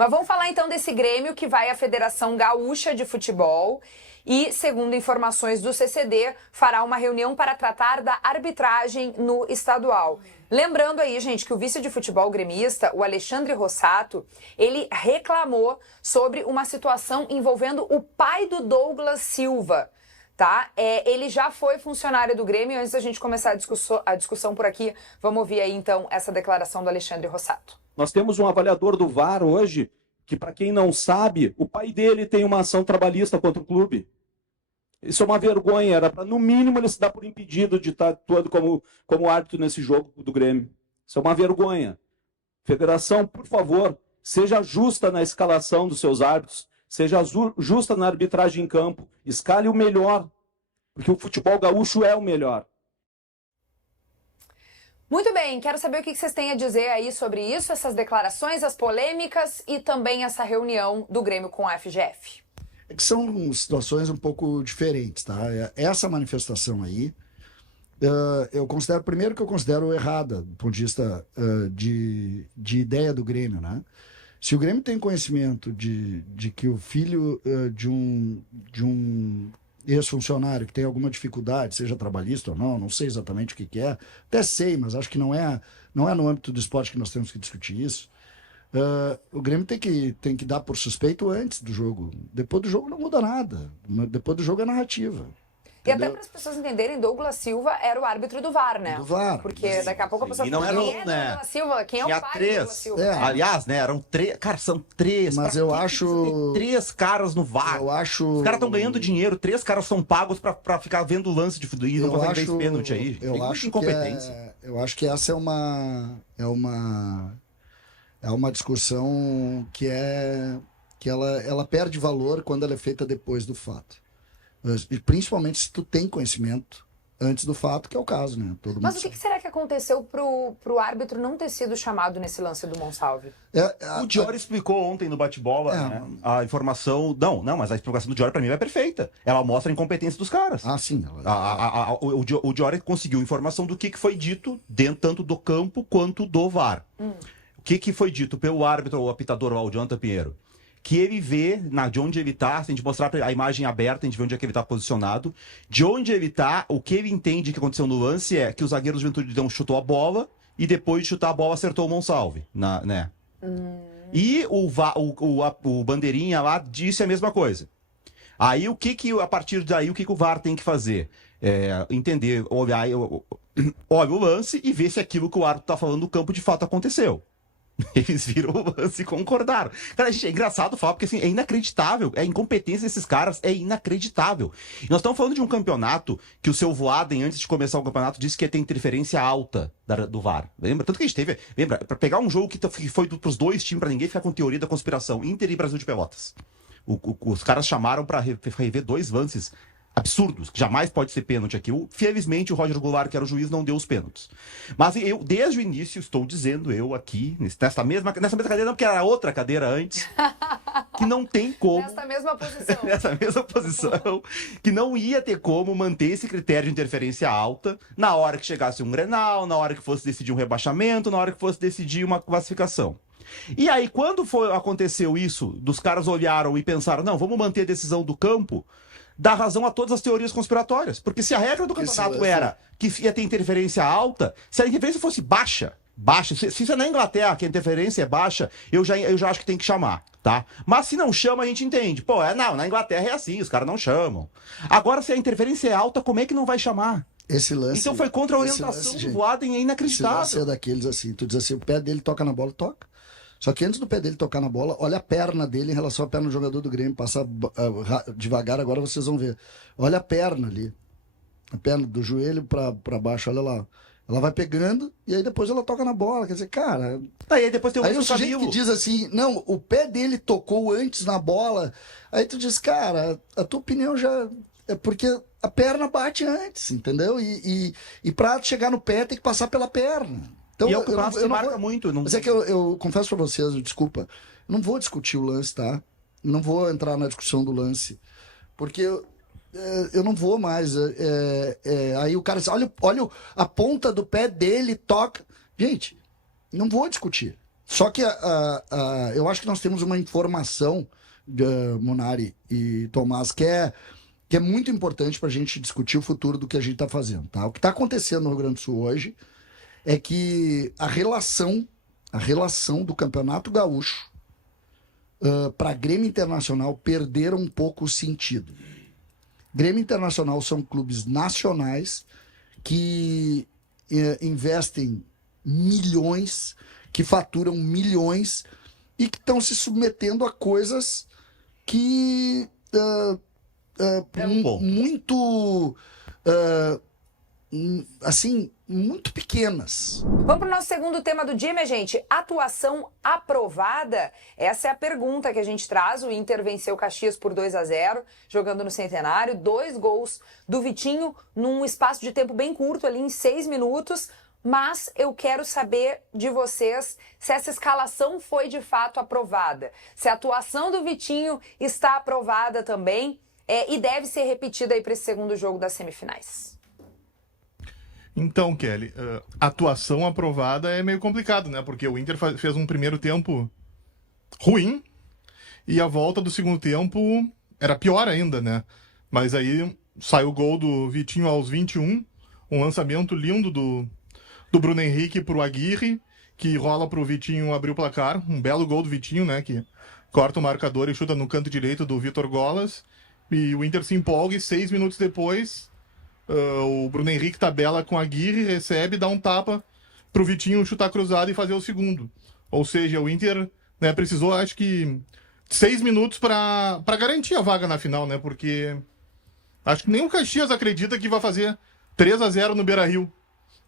Mas vamos falar então desse Grêmio que vai à Federação Gaúcha de Futebol e, segundo informações do CCD, fará uma reunião para tratar da arbitragem no estadual. Lembrando aí, gente, que o vice de futebol gremista, o Alexandre Rossato, ele reclamou sobre uma situação envolvendo o pai do Douglas Silva. Tá? Ele já foi funcionário do Grêmio. Antes da gente começar a discussão por aqui, vamos ouvir aí então essa declaração do Alexandre Rossato. Nós temos um avaliador do VAR hoje, que para quem não sabe, o pai dele tem uma ação trabalhista contra o clube. Isso é uma vergonha, era para no mínimo ele se dar por impedido de estar atuando como árbitro nesse jogo do Grêmio. Isso é uma vergonha. Federação, por favor, seja justa na escalação dos seus árbitros. Seja justa na arbitragem em campo, escale o melhor, porque o futebol gaúcho é o melhor. Muito bem, quero saber o que vocês têm a dizer aí sobre isso, essas declarações, as polêmicas e também essa reunião do Grêmio com a FGF. É que são situações um pouco diferentes, tá? Essa manifestação aí, eu considero, primeiro que eu considero errada, do ponto de vista de ideia do Grêmio, né? Se o Grêmio tem conhecimento de que o filho de um ex-funcionário que tem alguma dificuldade, seja trabalhista ou não sei exatamente o que é, até sei, mas acho que não é no âmbito do esporte que nós temos que discutir isso. O Grêmio tem que dar por suspeito antes do jogo. Depois do jogo não muda nada. Depois do jogo é narrativa. E até para as pessoas entenderem, Douglas Silva era o árbitro do VAR, né? Do VAR. Porque daqui a pouco a pessoa não era, quem é né? Douglas Silva? Quem é o pai do Douglas Silva? Aliás, né, eram 3. Cara, são 3. Mas eu acho... 3 caras no VAR. Eu acho... Os caras estão ganhando dinheiro, 3 caras são pagos pra ficar vendo o lance de futebol e não conseguem ver esse pênalti aí. Eu acho incompetência. Eu acho que essa é uma discussão que ela perde valor quando ela é feita depois do fato. E principalmente se tu tem conhecimento antes do fato, que é o caso, né? Mas o que será que aconteceu pro árbitro não ter sido chamado nesse lance do Monsalve? O Diori explicou ontem no bate-bola, né, a informação... Não, mas a explicação do Diori pra mim é perfeita. Ela mostra a incompetência dos caras. Ah, sim. O Diori conseguiu informação do que foi dito dentro tanto do campo quanto do VAR. O que foi dito pelo árbitro, o apitador, o Jonathan Pinheiro? Que ele vê de onde ele está, se a gente mostrar a imagem aberta, a gente vê onde é que ele está posicionado, de onde ele está, o que ele entende que aconteceu no lance é que o zagueiro do Juventude chutou a bola e depois de chutar a bola acertou o Monsalve, né? E o bandeirinha lá disse a mesma coisa. Aí a partir daí, o que o VAR tem que fazer? Entender, olha o lance e ver se aquilo que o árbitro está falando no campo de fato aconteceu. Eles viram o lance e concordaram. Cara, gente, é engraçado falar, porque assim, é inacreditável. A incompetência desses caras é inacreditável. E nós estamos falando de um campeonato que o seu Voaden, antes de começar o campeonato, disse que ia ter interferência alta do VAR. Lembra? Tanto que a gente teve... Lembra? Pra pegar um jogo que foi pros dois times, pra ninguém ficar com teoria da conspiração. Inter e Brasil de Pelotas. Os caras chamaram pra rever 2 lances absurdos, que jamais pode ser pênalti aqui. Felizmente, o Roger Goulart, que era o juiz, não deu os pênaltis. Mas eu, desde o início, estou dizendo, eu aqui, nessa mesma cadeira, não, porque era outra cadeira antes, que não tem como... Nessa mesma posição. Nessa mesma posição, que não ia ter como manter esse critério de interferência alta na hora que chegasse um Grenal, na hora que fosse decidir um rebaixamento, na hora que fosse decidir uma classificação. E aí, quando aconteceu isso, dos caras olharam e pensaram, não, vamos manter a decisão do campo, dá razão a todas as teorias conspiratórias. Porque se a regra do campeonato era que ia ter interferência alta, se a interferência fosse baixa, se isso é na Inglaterra que a interferência é baixa, eu já acho que tem que chamar, tá? Mas se não chama, a gente entende. Pô, não, na Inglaterra é assim, os caras não chamam. Agora, se a interferência é alta, como é que não vai chamar? Esse lance... Então foi contra a orientação do Voaden, é inacreditável. Esse lance é daqueles assim, tu diz assim, o pé dele toca na bola, toca. Só que antes do pé dele tocar na bola, olha a perna dele em relação à perna do jogador do Grêmio. Passar devagar, agora vocês vão ver. Olha a perna ali. A perna do joelho pra baixo, olha lá. Ela vai pegando e aí depois ela toca na bola. Quer dizer, cara... Aí depois tem aí o sujeito que diz assim, não, o pé dele tocou antes na bola. Aí tu diz, cara, a tua opinião já... É porque a perna bate antes, entendeu? E pra chegar no pé tem que passar pela perna. Então, e é o que se marca muito. Mas é que eu confesso pra vocês, desculpa, eu não vou discutir o lance, tá? Não vou entrar na discussão do lance. Porque eu não vou mais. Aí o cara diz, olha a ponta do pé dele, toca. Gente, não vou discutir. Só que eu acho que nós temos uma informação, Munari e Tomás, que é muito importante para a gente discutir o futuro do que a gente está fazendo. Tá? O que está acontecendo no Rio Grande do Sul hoje é que a relação do Campeonato Gaúcho para Grêmio Internacional perderam um pouco o sentido. Grêmio Internacional são clubes nacionais que investem milhões, que faturam milhões e que estão se submetendo a coisas que muito assim, muito pequenas. Vamos para o nosso segundo tema do dia, minha gente. Atuação aprovada? Essa é a pergunta que a gente traz. O Inter venceu o Caxias por 2-0, jogando no Centenário. 2 gols do Vitinho num espaço de tempo bem curto, ali em 6 minutos. Mas eu quero saber de vocês se essa escalação foi de fato aprovada. Se a atuação do Vitinho está aprovada também e deve ser repetida aí para esse segundo jogo das semifinais. Então, Kelly, atuação aprovada é meio complicado, né? Porque o Inter fez um primeiro tempo ruim e a volta do segundo tempo era pior ainda, né? Mas aí saiu o gol do Vitinho aos 21, um lançamento lindo do Bruno Henrique pro Aguirre, que rola pro Vitinho abrir o placar. Um belo gol do Vitinho, né? Que corta o marcador e chuta no canto direito do Vitor Golas. E o Inter se empolga e 6 minutos depois... o Bruno Henrique tabela com a Aguirre, recebe, dá um tapa pro Vitinho chutar cruzado e fazer o segundo. Ou seja, o Inter, né, precisou, acho que, 6 minutos para garantir a vaga na final, né? Porque acho que nem o Caxias acredita que vai fazer 3-0 no Beira-Rio.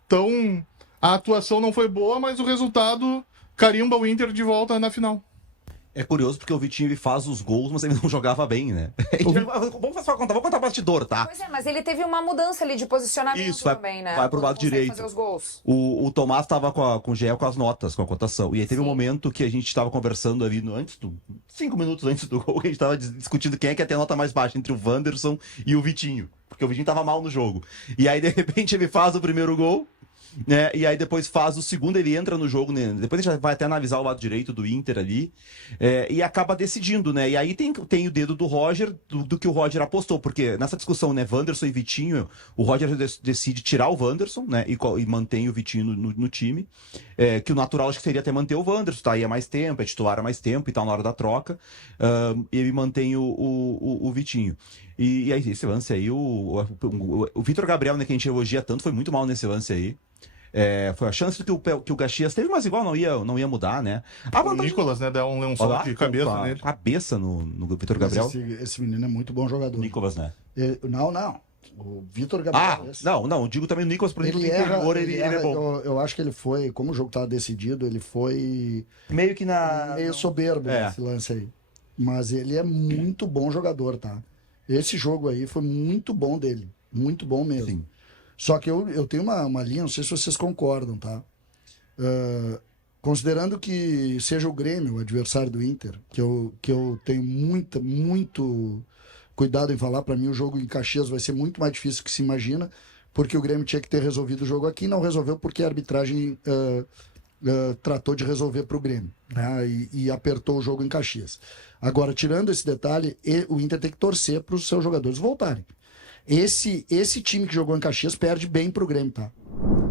Então, a atuação não foi boa, mas o resultado carimba o Inter de volta na final. É curioso porque o Vitinho faz os gols, mas ele não jogava bem, né? Vamos contar o bastidor, tá? Pois é, mas ele teve uma mudança ali de posicionamento. Isso, também, né? vai pro lado direito. Fazer os gols. O Tomás tava com o GE com as notas, com a cotação. E aí teve um momento que a gente estava conversando ali, 5 minutos antes do gol, que a gente tava discutindo quem é que ia ter a nota mais baixa, entre o Wanderson e o Vitinho. Porque o Vitinho tava mal no jogo. E aí, de repente, ele faz o primeiro gol, né? E aí depois faz o segundo, ele entra no jogo, né? Depois a gente vai até analisar o lado direito do Inter ali, e acaba decidindo, né? E aí tem o dedo do Roger, do que o Roger apostou, porque nessa discussão, né, Wanderson e Vitinho, o Roger decide tirar o Wanderson, né, e mantém o Vitinho no time, que o natural acho que seria até manter o Wanderson, tá aí há mais tempo, é titular há mais tempo e tal, na hora da troca, ele mantém o Vitinho. E aí, esse lance aí, o Vitor Gabriel, né, que a gente elogia tanto, foi muito mal nesse lance aí. Foi a chance que o Caxias teve, mas igual não ia mudar, né? O Nicolas, né, deu um lençol de cabeça nele. Cabeça no Vitor Gabriel. Esse menino é muito bom jogador. Nicolas, né? Não. O Vitor Gabriel. Não, digo também o Nicolas, por exemplo, ele é bom. Eu acho que ele foi, como o jogo estava decidido, ele foi meio que meio soberbo nesse lance aí. Mas ele é muito bom jogador, tá? Esse jogo aí foi muito bom dele. Muito bom mesmo. Sim. Só que eu tenho uma linha, não sei se vocês concordam, tá? Considerando que seja o Grêmio, o adversário do Inter, que eu tenho muito cuidado em falar, para mim o jogo em Caxias vai ser muito mais difícil que se imagina, porque o Grêmio tinha que ter resolvido o jogo aqui, não resolveu porque a arbitragem tratou de resolver para o Grêmio, né? E apertou o jogo em Caxias. Agora, tirando esse detalhe, o Inter tem que torcer para os seus jogadores voltarem. Esse time que jogou em Caxias perde bem pro Grêmio, tá?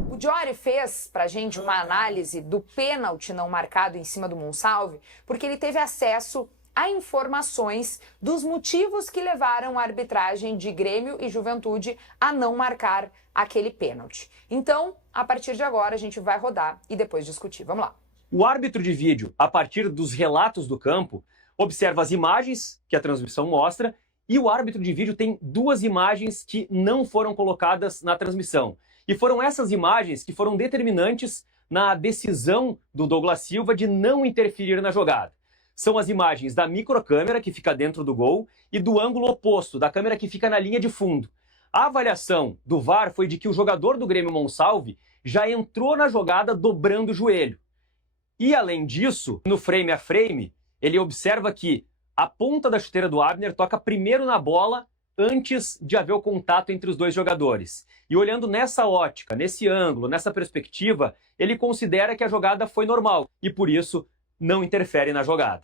O Diori fez pra gente uma análise do pênalti não marcado em cima do Monsalve, porque ele teve acesso a informações dos motivos que levaram a arbitragem de Grêmio e Juventude a não marcar aquele pênalti. Então, a partir de agora, a gente vai rodar e depois discutir. Vamos lá. O árbitro de vídeo, a partir dos relatos do campo, observa as imagens que a transmissão mostra. E o árbitro de vídeo tem 2 imagens que não foram colocadas na transmissão. E foram essas imagens que foram determinantes na decisão do Douglas Silva de não interferir na jogada. São as imagens da microcâmera, que fica dentro do gol, e do ângulo oposto, da câmera que fica na linha de fundo. A avaliação do VAR foi de que o jogador do Grêmio Monsalve já entrou na jogada dobrando o joelho. E além disso, no frame a frame, ele observa que a ponta da chuteira do Abner toca primeiro na bola antes de haver o contato entre os dois jogadores. E olhando nessa ótica, nesse ângulo, nessa perspectiva, ele considera que a jogada foi normal e, por isso, não interfere na jogada.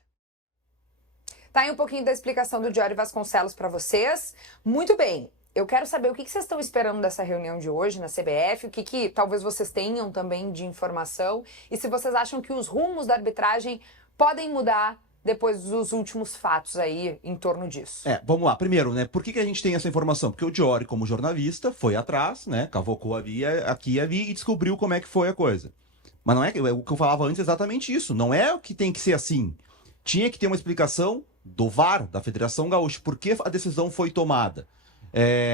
Tá aí um pouquinho da explicação do Diori Vasconcelos para vocês. Muito bem. Eu quero saber o que vocês estão esperando dessa reunião de hoje na CBF, o que talvez vocês tenham também de informação e se vocês acham que os rumos da arbitragem podem mudar depois dos últimos fatos aí em torno disso. Vamos lá. Primeiro, né, por que a gente tem essa informação? Porque o Diori, como jornalista, foi atrás, né, cavocou aqui e ali e descobriu como é que foi a coisa. Mas não é o que eu falava antes, exatamente isso. Não é o que tem que ser assim. Tinha que ter uma explicação do VAR, da Federação Gaúcha, por que a decisão foi tomada.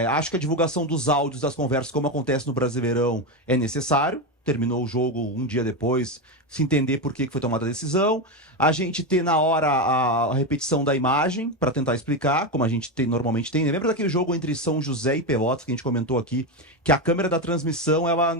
Acho que a divulgação dos áudios das conversas, como acontece no Brasileirão, é necessário. Terminou o jogo um dia depois, se entender por que foi tomada a decisão. A gente ter na hora a repetição da imagem para tentar explicar, como a gente normalmente tem. Lembra daquele jogo entre São José e Pelotas que a gente comentou aqui? Que a câmera da transmissão ela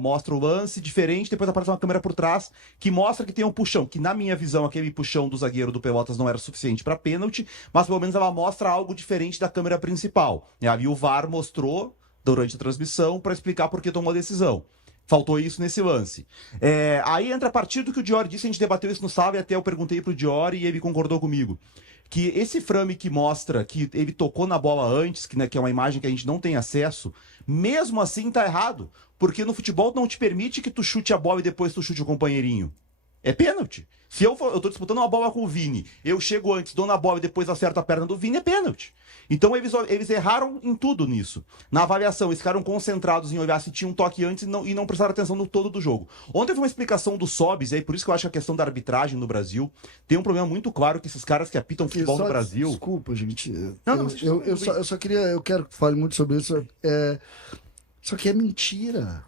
mostra o lance diferente, depois aparece uma câmera por trás que mostra que tem um puxão. Que na minha visão, aquele puxão do zagueiro do Pelotas não era suficiente para pênalti, mas pelo menos ela mostra algo diferente da câmera principal. E ali o VAR mostrou durante a transmissão para explicar por que tomou a decisão. Faltou isso nesse lance. Aí entra a partir do que o Diori disse, a gente debateu isso no sábado e até eu perguntei pro Diori e ele concordou comigo. Que esse frame que mostra que ele tocou na bola antes, que é uma imagem que a gente não tem acesso, mesmo assim tá errado. Porque no futebol não te permite que tu chute a bola e depois tu chute o companheirinho. É pênalti. Se eu tô disputando uma bola com o Vini, eu chego antes, dou na bola e depois acerto a perna do Vini, é pênalti. Então eles erraram em tudo nisso. Na avaliação, eles ficaram concentrados em olhar se tinha um toque antes e não prestaram atenção no todo do jogo. Ontem foi uma explicação do Sobis, e aí por isso que eu acho que a questão da arbitragem no Brasil tem um problema muito claro que esses caras que apitam futebol no Brasil... Desculpa, gente. Eu quero que fale muito sobre isso. Só que é mentira.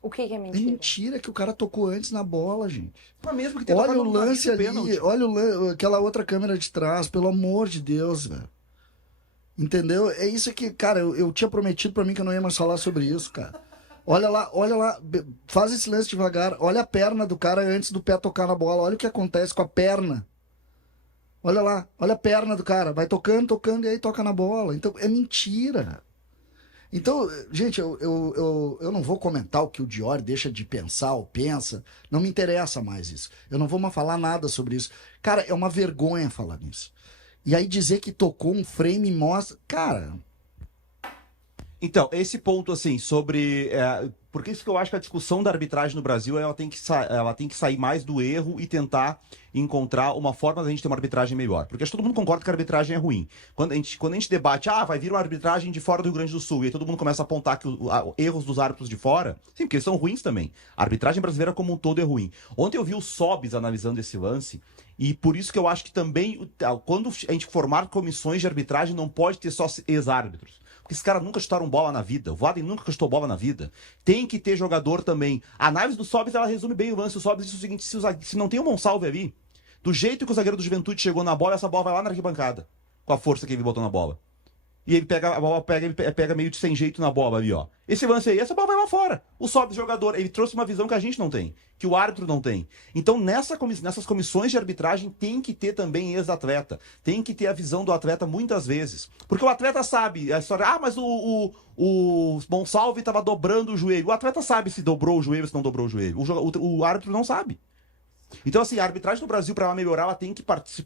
O que é mentira? É mentira que o cara tocou antes na bola, gente. Mas mesmo que tenha Olha o tocado lance ali, pênalti. olha aquela outra câmera de trás, pelo amor de Deus, velho. Entendeu? É isso que, cara, eu tinha prometido pra mim que eu não ia mais falar sobre isso, cara. Olha lá, faz esse lance devagar, olha a perna do cara antes do pé tocar na bola, olha o que acontece com a perna. Olha lá, olha a perna do cara, vai tocando e aí toca na bola. Então, é mentira. Então, gente, eu não vou comentar o que o Diori deixa de pensar ou pensa. Não me interessa mais isso. Eu não vou mais falar nada sobre isso. Cara, é uma vergonha falar nisso. E aí dizer que tocou um frame mostra... Cara... Então, esse ponto, assim, sobre... porque isso que eu acho que a discussão da arbitragem no Brasil, ela tem que sair mais do erro e tentar encontrar uma forma da gente ter uma arbitragem melhor. Porque acho que todo mundo concorda que a arbitragem é ruim. Quando a gente debate, vai vir uma arbitragem de fora do Rio Grande do Sul, e aí todo mundo começa a apontar que erros dos árbitros de fora, sim, porque eles são ruins também. A arbitragem brasileira como um todo é ruim. Ontem eu vi o Sobis analisando esse lance, e por isso que eu acho que também, quando a gente formar comissões de arbitragem, não pode ter só ex-árbitros. Porque esses caras nunca chutaram bola na vida. O Vaden nunca chutou bola na vida. Tem que ter jogador também. A análise do Sobis, ela resume bem o lance. O Sobis diz o seguinte, se não tem um Monsalve ali, do jeito que o zagueiro do Juventude chegou na bola, essa bola vai lá na arquibancada. Com a força que ele botou na bola. E ele pega a bola, pega meio de sem jeito na bola ali, ó. Esse lance aí, essa bola vai lá fora. O Sobis jogador, ele trouxe uma visão que a gente não tem. Que o árbitro não tem. Então, nessas comissões de arbitragem, tem que ter também ex-atleta. Tem que ter a visão do atleta muitas vezes. Porque o atleta sabe a história. Mas o Monsalve estava dobrando o joelho. O atleta sabe se dobrou o joelho ou se não dobrou o joelho. O árbitro não sabe. Então, assim, a arbitragem no Brasil, para ela melhorar, ela tem que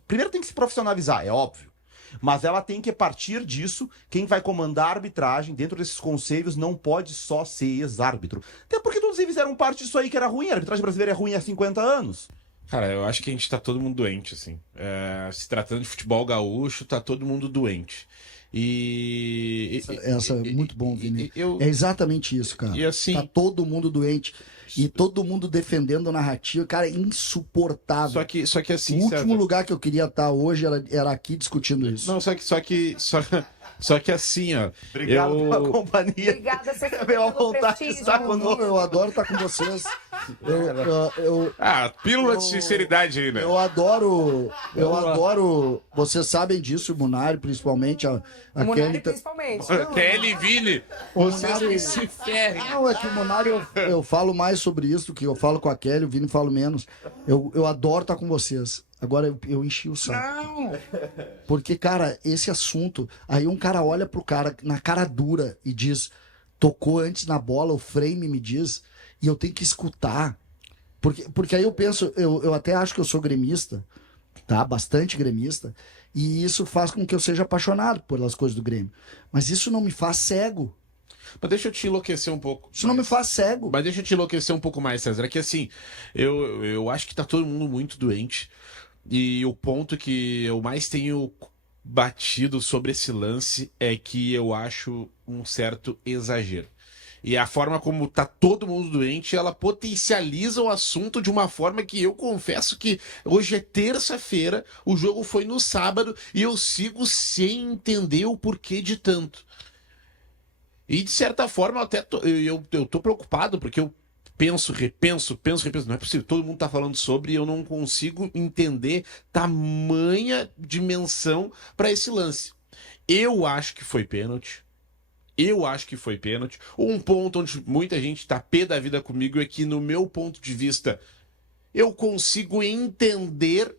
primeiro tem que se profissionalizar, é óbvio. Mas ela tem que, a partir disso, quem vai comandar a arbitragem dentro desses conselhos não pode só ser ex-árbitro. Até porque todos eles eram parte disso aí que era ruim. A arbitragem brasileira é ruim há 50 anos. Cara, eu acho que a gente tá todo mundo doente, assim. Se tratando de futebol gaúcho, tá todo mundo doente. Essa é muito bom, Vini. É exatamente isso, cara. E assim, tá todo mundo doente. E todo mundo defendendo a narrativa, cara, insuportável. Só que assim... O último lugar que eu queria estar hoje era aqui discutindo isso. Não, só que assim, ó... Obrigado pela companhia. Obrigada, você pela vontade de estar conosco. Eu adoro estar com vocês. Pílula de sinceridade aí, né? Eu adoro... Vocês sabem disso, o Munari, principalmente. A Munari, Kelly, principalmente. Kelly e Vini, vocês que se ferrem. Não, é que o Munari eu falo mais sobre isso, que eu falo com a Kelly, o Vini falo menos. Eu adoro estar com vocês. Agora eu enchi o saco. Não! Porque, cara, esse assunto, aí um cara olha pro cara na cara dura e diz, tocou antes na bola, o frame me diz, e eu tenho que escutar. Porque aí eu penso, eu até acho que eu sou gremista, tá? Bastante gremista, e isso faz com que eu seja apaixonado pelas coisas do Grêmio. Mas isso não me faz cego. Mas deixa eu te enlouquecer um pouco. Isso não me faz cego. Mas deixa eu te enlouquecer um pouco mais, César. É que assim, eu acho que tá todo mundo muito doente. E o ponto que eu mais tenho batido sobre esse lance é que eu acho um certo exagero. E a forma como tá todo mundo doente, ela potencializa o assunto de uma forma que eu confesso que hoje é terça-feira, o jogo foi no sábado e eu sigo sem entender o porquê de tanto. E de certa forma eu tô preocupado, porque eu penso, repenso. Não é possível, todo mundo tá falando sobre e eu não consigo entender tamanha dimensão para esse lance. Eu acho que foi pênalti. Um ponto onde muita gente tá pé da vida comigo é que, no meu ponto de vista, eu consigo entender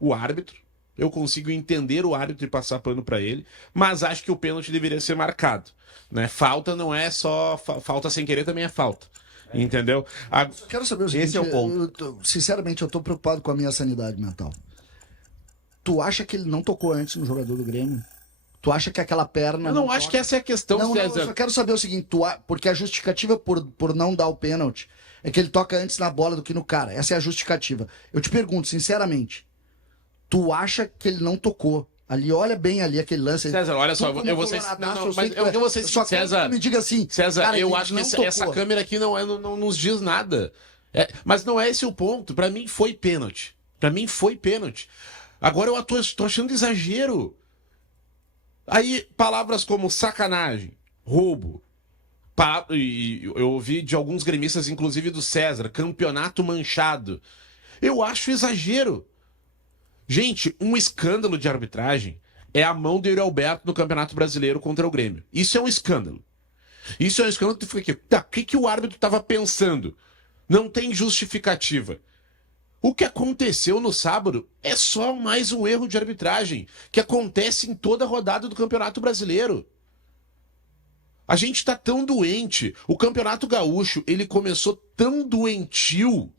o árbitro. E passar pano para ele, mas acho que o pênalti deveria ser marcado, né? Falta não é só falta sem querer, também é falta. Entendeu? Só quero saber o seguinte, Esse é o ponto. Sinceramente, eu tô preocupado com a minha sanidade mental. Tu acha que ele não tocou antes no jogador do Grêmio? Tu acha que aquela perna... Eu não acho toca? que essa é a questão, Não, César. eu só quero saber o seguinte, porque a justificativa por não dar o pênalti é que ele toca antes na bola do que no cara. Essa é a justificativa. Eu te pergunto, sinceramente, tu acha que ele não tocou? Ali, olha bem ali aquele lance. César, olha só, eu vou ser... Não, mas eu vou ser... César, me diga assim, César, cara, eu ele acho que não essa tocou. câmera aqui não nos diz nada. Mas não é esse o ponto. Pra mim foi pênalti. Agora eu tô achando exagero. Aí, palavras como sacanagem, roubo. E eu ouvi de alguns gremistas, inclusive do César, campeonato manchado. Eu acho exagero. Gente, um escândalo de arbitragem é a mão do Yuri Alberto no Campeonato Brasileiro contra o Grêmio. Isso é um escândalo. Que foi aqui. Tá, o que o árbitro estava pensando? Não tem justificativa. O que aconteceu no sábado é só mais um erro de arbitragem que acontece em toda a rodada do Campeonato Brasileiro. A gente tá tão doente. O Campeonato Gaúcho, ele começou tão doentio.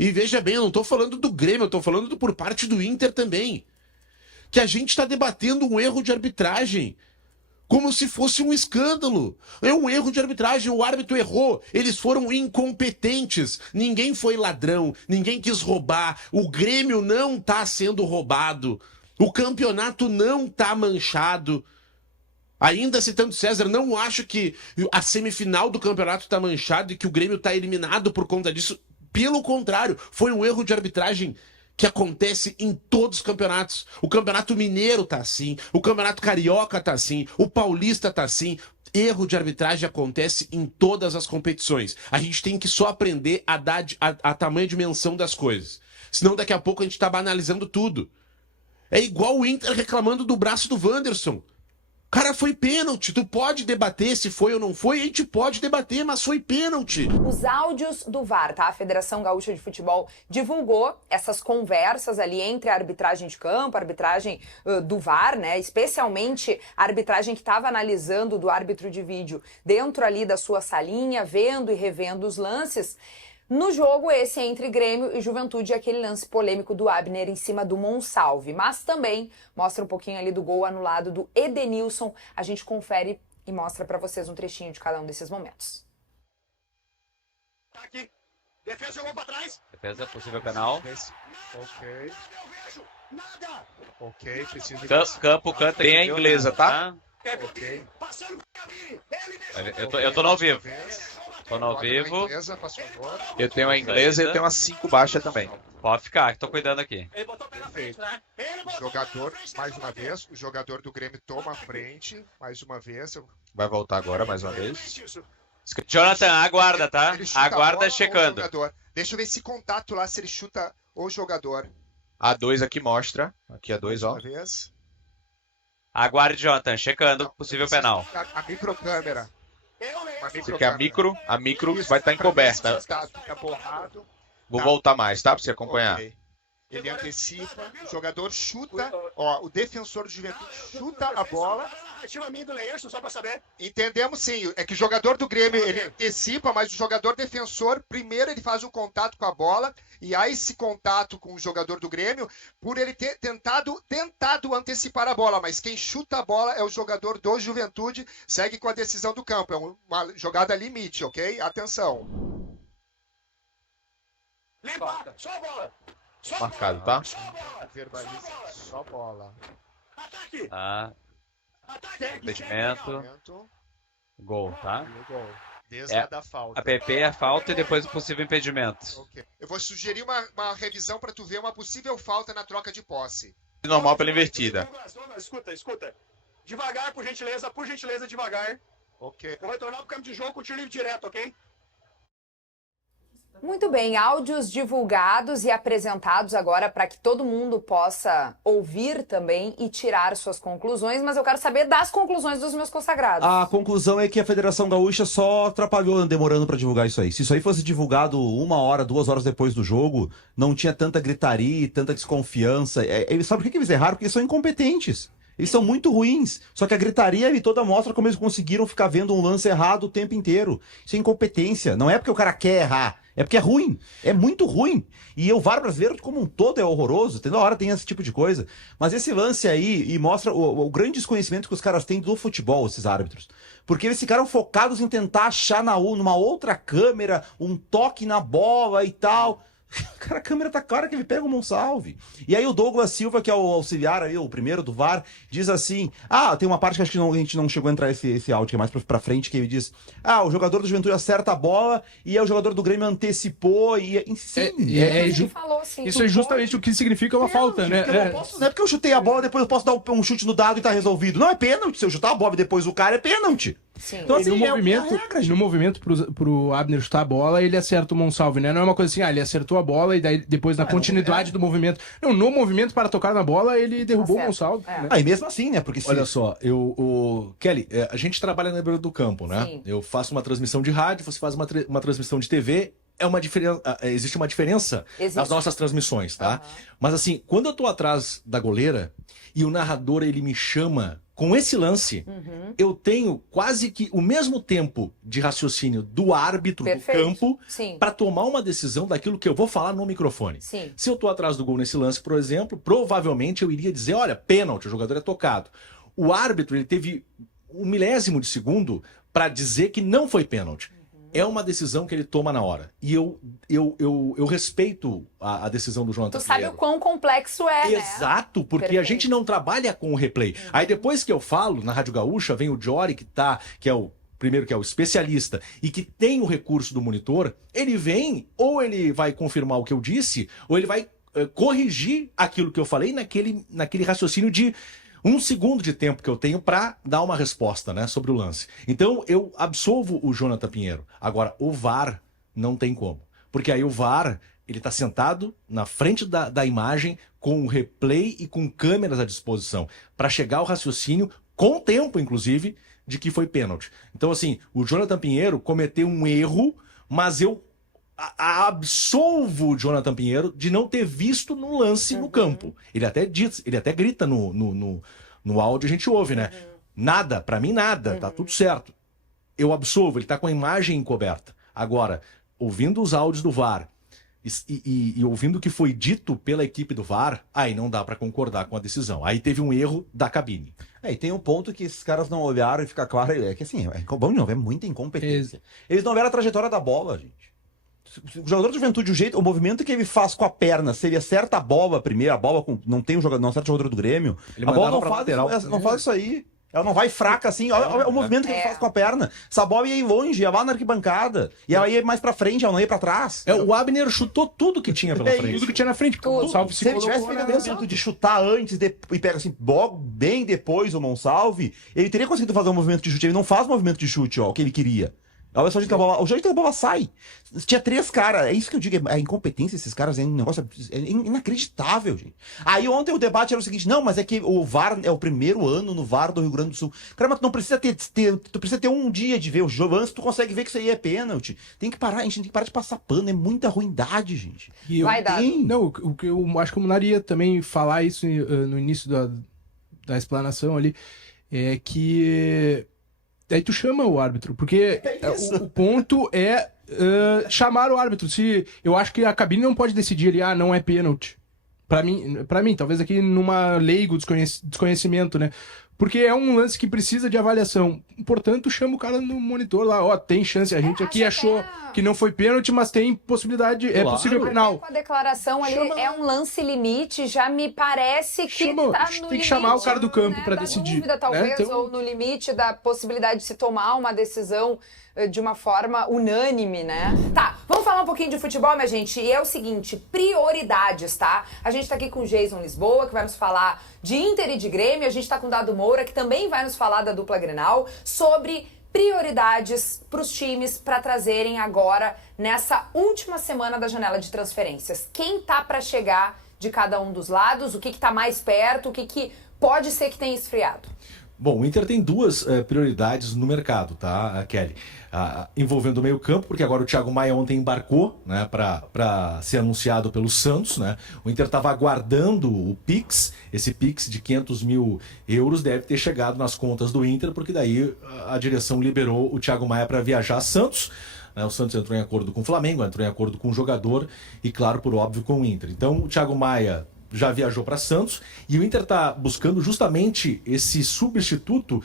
E veja bem, eu não tô falando do Grêmio, eu tô falando por parte do Inter também. Que a gente tá debatendo um erro de arbitragem como se fosse um escândalo. É um erro de arbitragem, o árbitro errou, eles foram incompetentes, ninguém foi ladrão, ninguém quis roubar, o Grêmio não tá sendo roubado, o campeonato não tá manchado. Ainda citando César, não acho que a semifinal do campeonato tá manchado e que o Grêmio tá eliminado por conta disso. Pelo contrário, foi um erro de arbitragem que acontece em todos os campeonatos. O Campeonato Mineiro tá assim, o Campeonato Carioca tá assim, o Paulista tá assim. Erro de arbitragem acontece em todas as competições. A gente tem que só aprender a dar a tamanha dimensão das coisas. Senão daqui a pouco a gente tá banalizando tudo. É igual o Inter reclamando do braço do Wanderson. Cara, foi pênalti. Tu pode debater se foi ou não foi, a gente pode debater, mas foi pênalti. Os áudios do VAR, tá? A Federação Gaúcha de Futebol divulgou essas conversas ali entre a arbitragem de campo, a arbitragem do VAR, né? Especialmente a arbitragem que estava analisando do árbitro de vídeo dentro ali da sua salinha, vendo e revendo os lances. No jogo esse entre Grêmio e Juventude, aquele lance polêmico do Abner em cima do Monsalve. Mas também mostra um pouquinho ali do gol anulado do Edenilson. A gente confere e mostra pra vocês um trechinho de cada um desses momentos. Tá aqui. Defesa jogou pra trás. Defesa, possível penal. Ok. Nada. Ok, preciso de... Campo, canta. Tem a inglesa, tá? Ok. Passando pro Gabi. Eu tô no ao vivo. Tô no ao vivo. Eu tenho a inglesa e eu tenho a 5 baixa também. Pode ficar, que tô cuidando aqui. Ele botou o pé na frente, né? Jogador, mais uma vez, o jogador do Grêmio toma a frente, mais uma vez. Vai voltar agora, mais uma vez. Jonathan, aguarda, tá? Ele chuta Aguarda bola checando. ou jogador. Deixa eu ver esse contato lá, se ele chuta o jogador. A2 aqui mostra. Aqui a 2, ó. Uma vez. Aguarde, Jonathan, checando possível penal. A microcâmera. Porque a micro vai estar encoberta. Fica borrado. Vou voltar mais, tá? Pra você acompanhar. Ok. Ele antecipa, o jogador chuta, ó, o defensor do Juventude chuta a bola. Só pra saber. Entendemos sim, é que o jogador do Grêmio ele antecipa, mas o jogador defensor, primeiro ele faz um contato com a bola, e há esse contato com o jogador do Grêmio, por ele ter tentado antecipar a bola, mas quem chuta a bola é o jogador do Juventude, segue com a decisão do campo, é uma jogada limite, ok? Atenção. Limpa, só a bola. Marcado, tá? Verbaliza só bola. Ataque. Tá. Ataque. Impedimento. Gol, tá? Gol. Desde da falta. A PP é a falta e depois o possível impedimento. Okay. Eu vou sugerir uma revisão para tu ver uma possível falta na troca de posse. Normal pela invertida. Escuta. Devagar, por gentileza, devagar. Ok. Vou retornar pro campo de jogo com tiro livre direto, ok? Muito bem, áudios divulgados e apresentados agora para que todo mundo possa ouvir também e tirar suas conclusões, mas eu quero saber das conclusões dos meus consagrados. A conclusão é que a Federação Gaúcha só atrapalhou demorando para divulgar isso aí. Se isso aí fosse divulgado 1 hora, 2 horas depois do jogo, não tinha tanta gritaria, tanta desconfiança. Sabe por que eles erraram? Porque eles são incompetentes. Eles são muito ruins. Só que a gritaria e toda mostra como eles conseguiram ficar vendo um lance errado o tempo inteiro. Isso é incompetência. Não é porque o cara quer errar. É porque é ruim. É muito ruim. E o VAR brasileiro como um todo é horroroso. Toda hora tem esse tipo de coisa. Mas esse lance aí mostra o grande desconhecimento que os caras têm do futebol, esses árbitros. Porque eles ficaram focados em tentar achar numa outra câmera um toque na bola e tal. Cara, a câmera tá clara que ele pega o Monsalve. E aí o Douglas Silva, que é o auxiliar aí, o primeiro do VAR, diz assim, tem uma parte que acho que a gente não chegou a entrar esse áudio, que é mais pra frente, que ele diz, o jogador do Juventude acerta a bola e aí o jogador do Grêmio antecipou e... Isso é justamente o que significa uma falta, né? Não é porque eu chutei a bola, depois eu posso dar um chute no dado e tá resolvido. Não é pênalti, se eu chutar a bola e depois o cara é pênalti. Sim. Então, assim, no movimento pro Abner chutar a bola, ele acerta o Monsalve, né? Não é uma coisa assim, ele acertou a bola e daí depois na continuidade do movimento. Não, no movimento para tocar na bola, ele derrubou o Monsalve. Né? E mesmo assim, né? Porque olha só, Kelly, a gente trabalha na beira do campo, né? Sim. Eu faço uma transmissão de rádio, você faz uma transmissão de TV. Existe uma diferença nas nossas transmissões, tá? Mas assim, quando eu tô atrás da goleira e o narrador ele me chama com esse lance, eu tenho quase que o mesmo tempo de raciocínio do árbitro do campo para tomar uma decisão daquilo que eu vou falar no microfone. Sim. Se eu tô atrás do gol nesse lance, por exemplo, provavelmente eu iria dizer, olha, pênalti, o jogador é tocado. O árbitro, ele teve 1 milésimo de segundo para dizer que não foi pênalti. É uma decisão que ele toma na hora. E eu respeito a decisão do Jonathan Pinheiro. Tu sabe o quão complexo é, Exato, porque a gente não trabalha com o replay. Aí depois que eu falo, na Rádio Gaúcha, vem o Jory, que é o especialista, e que tem o recurso do monitor, ele vem, ou ele vai confirmar o que eu disse, ou ele vai corrigir aquilo que eu falei naquele raciocínio de 1 segundo de tempo que eu tenho para dar uma resposta, né, sobre o lance. Então, eu absolvo o Jonathan Pinheiro. Agora, o VAR não tem como. Porque aí o VAR, ele tá sentado na frente da imagem, com o replay e com câmeras à disposição, para chegar ao raciocínio, com tempo, inclusive, de que foi pênalti. Então, assim, o Jonathan Pinheiro cometeu um erro, mas eu absolvo o Jonathan Pinheiro de não ter visto no lance no campo. Ele até grita no áudio, a gente ouve, né? Nada, pra mim nada, tá tudo certo. Eu absolvo, ele tá com a imagem encoberta. Agora, ouvindo os áudios do VAR e ouvindo o que foi dito pela equipe do VAR, aí não dá pra concordar com a decisão. Aí teve um erro da cabine. E tem um ponto que esses caras não olharam e fica claro, é que assim, vamos de novo, é muita incompetência. Eles não viram a trajetória da bola, gente. O jogador de Juventude, o movimento que ele faz com a perna, se ele acerta a bola primeiro, a bola não tem não acerta o jogador do Grêmio, a bola não faz isso aí. Ela não vai fraca assim, olha o movimento que ele faz com a perna. Essa bola ia ir longe, ia lá na arquibancada. E ela ia mais pra frente, ela não ia pra trás. O Abner chutou tudo que tinha pela frente. Tudo que tinha na frente. Se ele tivesse feito o movimento de chutar antes e pega assim, bem depois o Monsalve, ele teria conseguido fazer um movimento de chute. Ele não faz o movimento de chute, o que ele queria. Olha só, o Jorge da bola sai. Tinha 3 caras. É isso que eu digo, a incompetência desses caras é um negócio inacreditável, gente. Aí ontem o debate era o seguinte: não, mas é que o VAR é o primeiro ano no VAR do Rio Grande do Sul. Cara, mas tu não precisa tu precisa ter um dia de ver o jogo antes, tu consegue ver que isso aí é pênalti. Tem que parar, a gente tem que parar de passar pano, é muita ruindade, gente. Vai dar. Não, o que eu acho que o Munari ia também falar isso no início da explanação ali, é que aí tu chama o árbitro, porque o ponto é chamar o árbitro. Se eu acho que a cabine não pode decidir ali, não é pênalti. Pra mim, talvez aqui numa leigo desconhecimento, né? Porque é um lance que precisa de avaliação. Portanto, chama o cara no monitor lá, tem chance. A gente aqui achou que não foi pênalti, mas tem possibilidade, é possível penal. Com a declaração ali, é um lance limite, já me parece que tá no limite. Tem que chamar o cara do campo para decidir. Dúvida, talvez, ou no limite da possibilidade de se tomar uma decisão de uma forma unânime, né? Tá, vamos falar um pouquinho de futebol, minha gente. E é o seguinte, prioridades, tá? A gente tá aqui com o Jason Lisboa, que vai nos falar de Inter e de Grêmio. A gente tá com o Dado Moura, que também vai nos falar da dupla Grenal, sobre prioridades para os times para trazerem agora, nessa última semana da janela de transferências. Quem tá para chegar de cada um dos lados, o que tá mais perto, o que pode ser que tenha esfriado? Bom, o Inter tem 2 prioridades no mercado, tá, Kelly? Envolvendo o meio-campo, porque agora o Thiago Maia ontem embarcou, né, para ser anunciado pelo Santos, né? O Inter estava aguardando o Pix, esse Pix de 500 mil euros deve ter chegado nas contas do Inter, porque daí a direção liberou o Thiago Maia para viajar a Santos. O Santos entrou em acordo com o Flamengo, entrou em acordo com o jogador e, claro, por óbvio, com o Inter. Então, o Thiago Maia já viajou para Santos e o Inter está buscando justamente esse substituto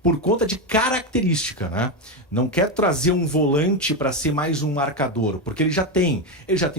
por conta de característica, né? Não quer trazer um volante para ser mais um marcador, porque ele já tem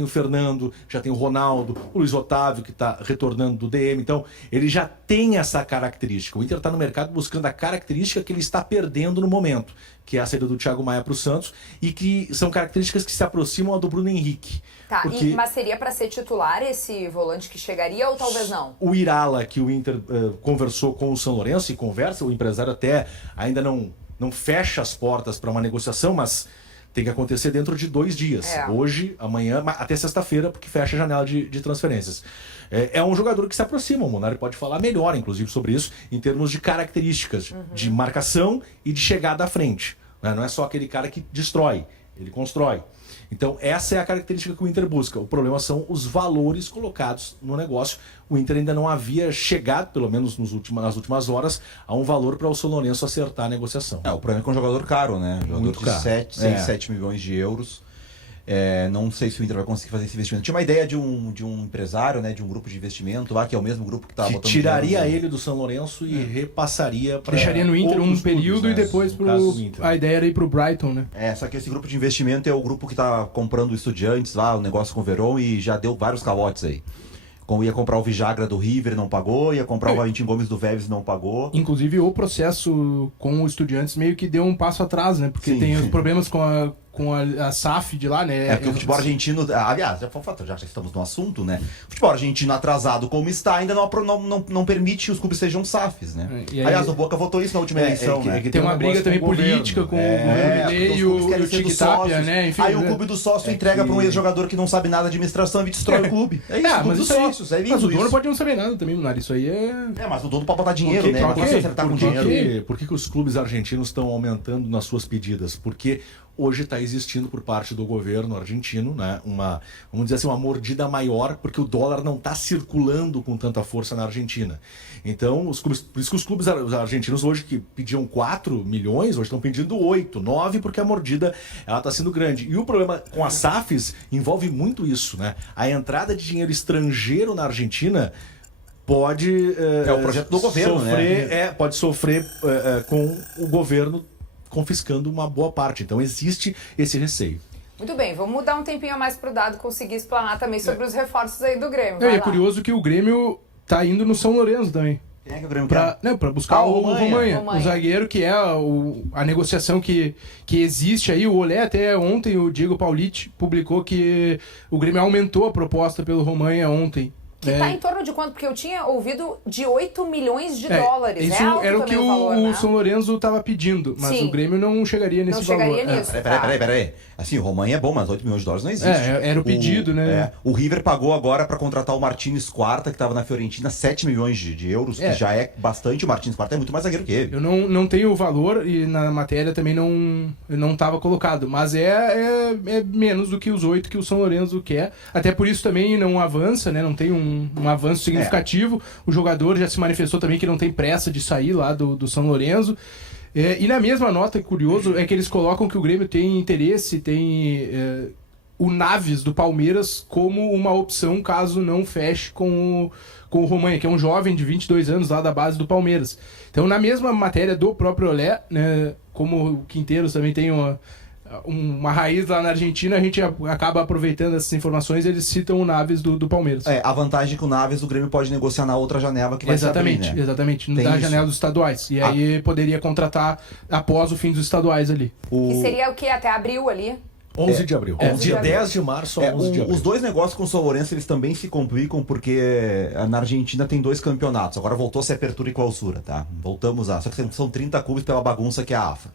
o Fernando, já tem o Ronaldo, o Luiz Otávio que está retornando do DM, então ele já tem essa característica. O Inter está no mercado buscando a característica que ele está perdendo no momento, que é a saída do Thiago Maia para o Santos, e que são características que se aproximam a do Bruno Henrique. Tá, porque mas seria para ser titular esse volante que chegaria ou talvez não? O Irala, que o Inter conversou com o São Lourenço, e conversa, o empresário até ainda não fecha as portas para uma negociação, mas tem que acontecer dentro de 2 dias. Hoje, amanhã, até sexta-feira, porque fecha a janela de transferências. É um jogador que se aproxima, o Munari pode falar melhor, inclusive, sobre isso, em termos de características, de marcação e de chegada à frente. Né? Não é só aquele cara que destrói, ele constrói. Então, essa é a característica que o Inter busca. O problema são os valores colocados no negócio. O Inter ainda não havia chegado, pelo menos nas últimas horas, a um valor para o São Lourenço acertar a negociação. O problema é que é um jogador caro, né? Jogador muito de 7 milhões de euros. Não sei se o Inter vai conseguir fazer esse investimento. Tinha uma ideia de um empresário, né, de um grupo de investimento lá, que é o mesmo grupo que estava botando tiraria ele do São Lourenço e repassaria para deixaria no Inter um período, né? E depois a ideia era ir pro Brighton, né? Só que esse grupo de investimento é o grupo que está comprando o Estudiantes lá, o negócio com o Verón, e já deu vários calotes aí. Ia comprar o Vijagra do River, não pagou, ia comprar o Valentim Gomes do Vélez, não pagou. Inclusive o processo com os Estudiantes meio que deu um passo atrás, né? Porque tem os problemas com a SAF de lá, né? Porque o futebol argentino, aliás, já estamos no assunto, né? O futebol argentino atrasado como está, ainda não permite que os clubes sejam SAFs, né? Aliás, o Boca votou isso na última eleição, né? Tem uma briga também política com o governo e o Tic-Tapia, né? Enfim, aí o clube do sócio entrega para um ex-jogador que não sabe nada de administração e destrói o clube. É isso, o clube dos sócios, é lindo. Mas o dono pode não saber nada também, Munari, isso aí mas o dono pode botar dinheiro, né? Pode acertar com dinheiro. Por que os clubes argentinos estão aumentando nas suas pedidas? Porque hoje está existindo por parte do governo argentino, né, vamos dizer assim, uma mordida maior, porque o dólar não está circulando com tanta força na Argentina. Então, por isso que os clubes argentinos hoje que pediam 4 milhões, hoje estão pedindo 8, 9, porque a mordida está sendo grande. E o problema com as SAFs envolve muito isso, né? A entrada de dinheiro estrangeiro na Argentina pode o projeto do governo, pode sofrer com o governo confiscando uma boa parte. Então existe esse receio. Muito bem, vamos dar um tempinho a mais pro Dado conseguir explanar também sobre os reforços aí do Grêmio. É curioso que o Grêmio tá indo no São Lourenço também. Quem é que o Grêmio quer? Pra buscar o Romanha. O zagueiro, que é a negociação que existe aí. O Olé até ontem, o Diego Paulite publicou que o Grêmio aumentou a proposta pelo Romanha ontem. Que tá em torno de quanto? Porque eu tinha ouvido de 8 milhões de dólares. Isso alto era o que também o valor, né? São Lourenço estava pedindo, mas Sim. o Grêmio não chegaria nesse valor. Não chegaria nisso. Peraí. Assim, o Romain é bom, mas 8 milhões de dólares não existe. Era o pedido, né? O River pagou agora para contratar o Martínez Quarta, que estava na Fiorentina, 7 milhões de euros, que já é bastante. O Martínez Quarta é muito mais zagueiro que ele. Eu não tenho o valor e na matéria também não estava colocado, mas é menos do que os 8 que o São Lourenço quer. Até por isso também não avança, né? Não tem um avanço significativo. O jogador já se manifestou também que não tem pressa de sair lá do São Lourenço. E na mesma nota, curioso, é que eles colocam que o Grêmio tem interesse, tem o Naves do Palmeiras como uma opção caso não feche com o Romain, que é um jovem de 22 anos lá da base do Palmeiras. Então, na mesma matéria do próprio Olé, né, como o Quinteiros também tem uma raiz lá na Argentina, a gente acaba aproveitando essas informações, eles citam o Naves do Palmeiras. A vantagem é que o Naves o Grêmio pode negociar na outra janela que vai se abrir, né? Exatamente, Tem na isso. janela dos estaduais. E aí poderia contratar após o fim dos estaduais ali. Que seria o quê? Até abril ali? 11 de abril. 11 de abril. 10 de março a 11 de abril. Os dois negócios com o São Lourenço, eles também se complicam porque na Argentina tem 2 campeonatos. Agora voltou a ser apertura e clausura, tá? Voltamos a... Só que são 30 clubes pela bagunça que é a AFA.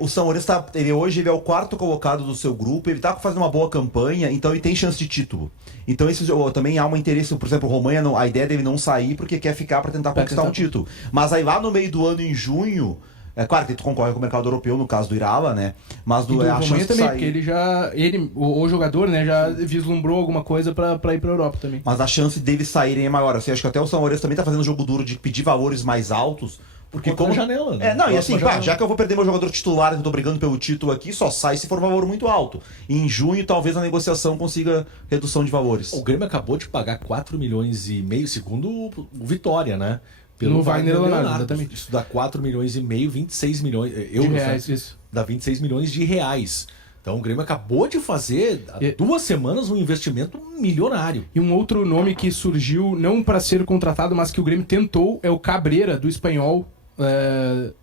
O São Lourenço hoje ele é o 4º colocado do seu grupo, ele tá fazendo uma boa campanha, então ele tem chance de título. Então também há um interesse, por exemplo, o Romain, a ideia dele não sair porque quer ficar para tentar conquistar um título. Mas aí lá no meio do ano, em junho, é claro que tu concorre com o mercado europeu, no caso do Irala, né? Mas do a Romain chance também, de sair... porque o jogador, né, já vislumbrou alguma coisa pra ir pra Europa também. Mas a chance deles saírem é maior. Assim, acho que até o São Lourenço também tá fazendo jogo duro de pedir valores mais altos. Porque como janela, né? e assim, já que eu vou perder meu jogador titular, que eu tô brigando pelo título aqui, só sai se for um valor muito alto. E em junho, talvez a negociação consiga redução de valores. O Grêmio acabou de pagar 4 milhões e meio, segundo o Vitória, né? Pelo Wagner Leonardo, exatamente. Isso dá 4 milhões e meio, 26 milhões euros, de reais, né? isso. Dá 26 milhões de reais. Então o Grêmio acabou de fazer, há 2 semanas, um investimento milionário. E um outro nome que surgiu, não para ser contratado, mas que o Grêmio tentou, é o Cabrera, do Espanhol,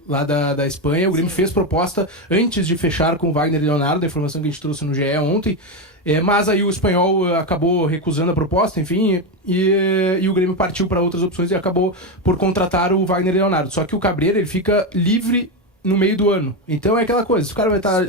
lá da Espanha. O Grêmio fez proposta antes de fechar com o Wagner Leonardo, a informação que a gente trouxe no GE ontem. Mas aí o Espanhol acabou recusando a proposta, enfim, e o Grêmio partiu para outras opções e acabou por contratar o Wagner Leonardo. Só que o Cabrera, ele fica livre no meio do ano. Então é aquela coisa, se o cara vai estar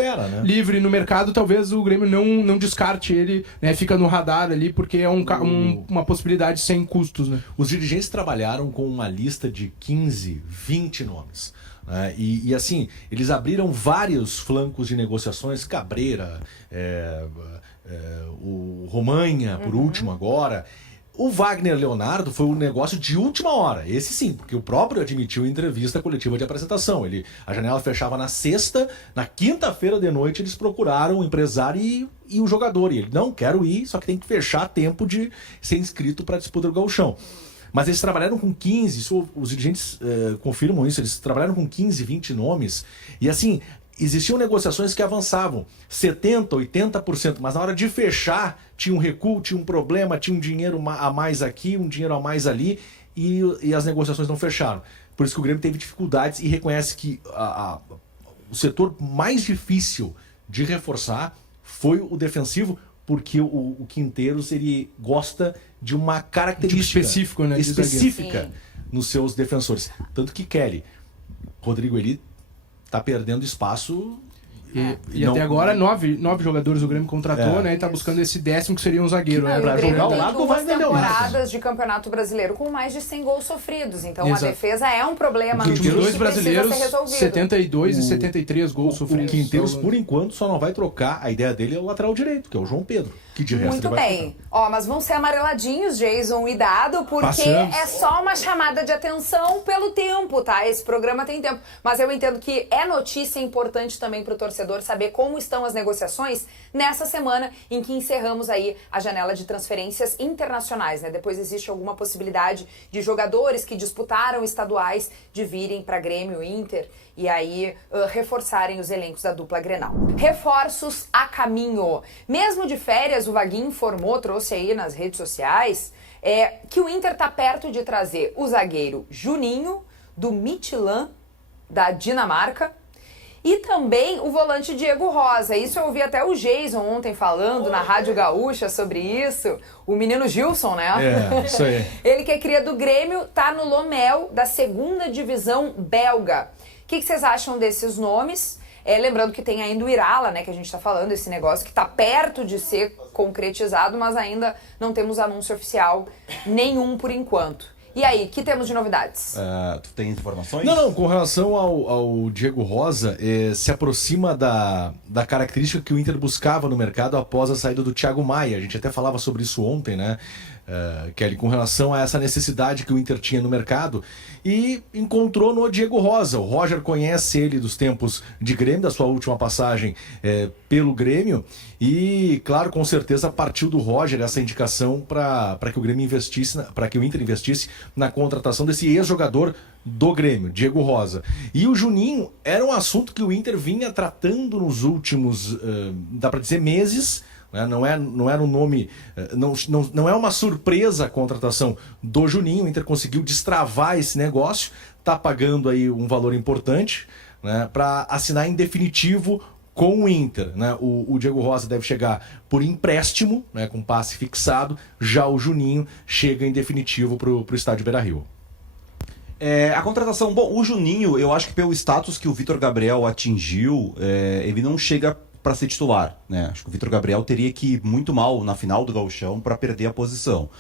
livre no mercado, talvez o Grêmio não descarte ele, né? Fica no radar ali, porque é uma possibilidade sem custos, né? Os dirigentes trabalharam com uma lista de 15, 20 nomes. Né? E assim, eles abriram vários flancos de negociações, Cabrera, o Romain, por último agora. O Wagner Leonardo foi um negócio de última hora. Esse sim, porque o próprio admitiu em entrevista coletiva de apresentação. A janela fechava na sexta, na quinta-feira de noite eles procuraram o empresário e o jogador. E ele, não, quero ir, só que tem que fechar a tempo de ser inscrito para a disputa do Gauchão. Mas eles trabalharam com 15, os dirigentes confirmam isso, eles trabalharam com 15, 20 nomes. E assim, existiam negociações que avançavam 70%, 80%, mas na hora de fechar tinha um recuo, tinha um problema, tinha um dinheiro a mais aqui, um dinheiro a mais ali, e as negociações não fecharam. Por isso que o Grêmio teve dificuldades e reconhece que o setor mais difícil de reforçar foi o defensivo, porque o Quinteiros ele gosta de uma característica específico, né, específica nos seus defensores. Tanto que Kelly, Rodrigo Eli tá perdendo espaço. E até agora, 9 jogadores o Grêmio contratou, né? E tá buscando esse 10º que seria um zagueiro. Pra jogar ao lado do Wagner Leonardo. Temporadas de Campeonato Brasileiro com mais de 100 gols sofridos. Então a defesa é um problema no time que precisa ser resolvido. 72 e 73 gols sofridos. O Quinteiros, por enquanto, só não vai trocar. A ideia dele é o lateral direito, que é o João Pedro. Que de resto muito ele vai bem. Mas vão ser amareladinhos, Jason e Dado, porque é só uma chamada de atenção pelo tempo, tá? Esse programa tem tempo. Mas eu entendo que é notícia importante também pro torcedor saber como estão as negociações nessa semana em que encerramos aí a janela de transferências internacionais, né? Depois existe alguma possibilidade de jogadores que disputaram estaduais de virem para Grêmio, Inter e aí reforçarem os elencos da dupla Grenal. Reforços a caminho. Mesmo de férias, o Vaguinho informou, trouxe aí nas redes sociais, que o Inter tá perto de trazer o zagueiro Juninho, do Midtjylland, da Dinamarca, E também o volante Diego Rosa. Isso eu ouvi até o Jason ontem falando na Rádio Gaúcha sobre isso. O menino Gilson, né? É, isso aí. Ele que é cria do Grêmio, tá no Lomel, da 2ª divisão belga. O que vocês acham desses nomes? Lembrando que tem ainda o Irala, né, que a gente tá falando, esse negócio que tá perto de ser concretizado, mas ainda não temos anúncio oficial nenhum por enquanto. E aí, que temos de novidades? Tu tem informações? Não, com relação ao Diego Rosa, se aproxima da característica que o Inter buscava no mercado após a saída do Thiago Maia. A gente até falava sobre isso ontem, né, Kelly, com relação a essa necessidade que o Inter tinha no mercado, e encontrou no Diego Rosa. O Roger conhece ele dos tempos de Grêmio, da sua última passagem pelo Grêmio, e, claro, com certeza partiu do Roger essa indicação para que o Grêmio investisse, para que o Inter investisse na contratação desse ex-jogador do Grêmio, Diego Rosa. E o Juninho era um assunto que o Inter vinha tratando nos últimos, dá para dizer, meses. Não era um nome, não é uma surpresa a contratação do Juninho. O Inter conseguiu destravar esse negócio, está pagando aí um valor importante, né, para assinar em definitivo com o Inter, né? O Diego Rosa deve chegar por empréstimo, né, com passe fixado. Já o Juninho chega em definitivo para o estádio Beira-Rio. A contratação, bom, o Juninho, eu acho que pelo status que o Vitor Gabriel atingiu, ele não chega para ser titular, né? Acho que o Vitor Gabriel teria que ir muito mal na final do Gauchão para perder a posição.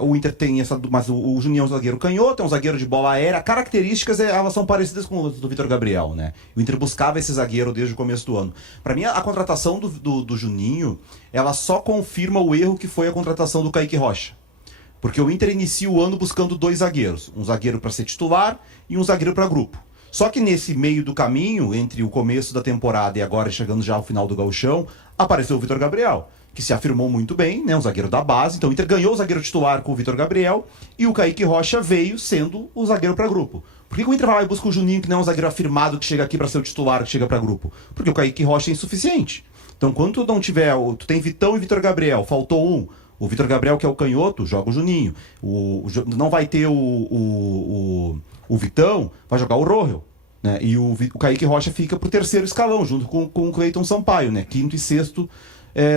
O Inter tem essa, mas o Juninho é um zagueiro canhoto, é um zagueiro de bola aérea. Características elas são parecidas com as do Vitor Gabriel, né? O Inter buscava esse zagueiro desde o começo do ano. Para mim, a contratação do Juninho, ela só confirma o erro que foi a contratação do Kaique Rocha. Porque o Inter inicia o ano buscando 2 zagueiros, um zagueiro para ser titular e um zagueiro para grupo. Só que nesse meio do caminho, entre o começo da temporada e agora chegando já ao final do Gauchão, apareceu o Vitor Gabriel, que se afirmou muito bem, né, um zagueiro da base. Então o Inter ganhou o zagueiro titular com o Vitor Gabriel e o Kaique Rocha veio sendo o zagueiro para grupo. Por que o Inter vai lá e busca o Juninho, que não é um zagueiro afirmado que chega aqui para ser o titular, que chega para grupo? Porque o Kaique Rocha é insuficiente. Então quando tu não tiver, tu tem Vitão e Vitor Gabriel, faltou um. O Vitor Gabriel, que é o canhoto, joga o Juninho. Não vai ter o Vitão, vai jogar o Rohel. Né? E o Kaique Rocha fica pro 3º escalão, junto com o Cleiton Sampaio, né? 5º e 6º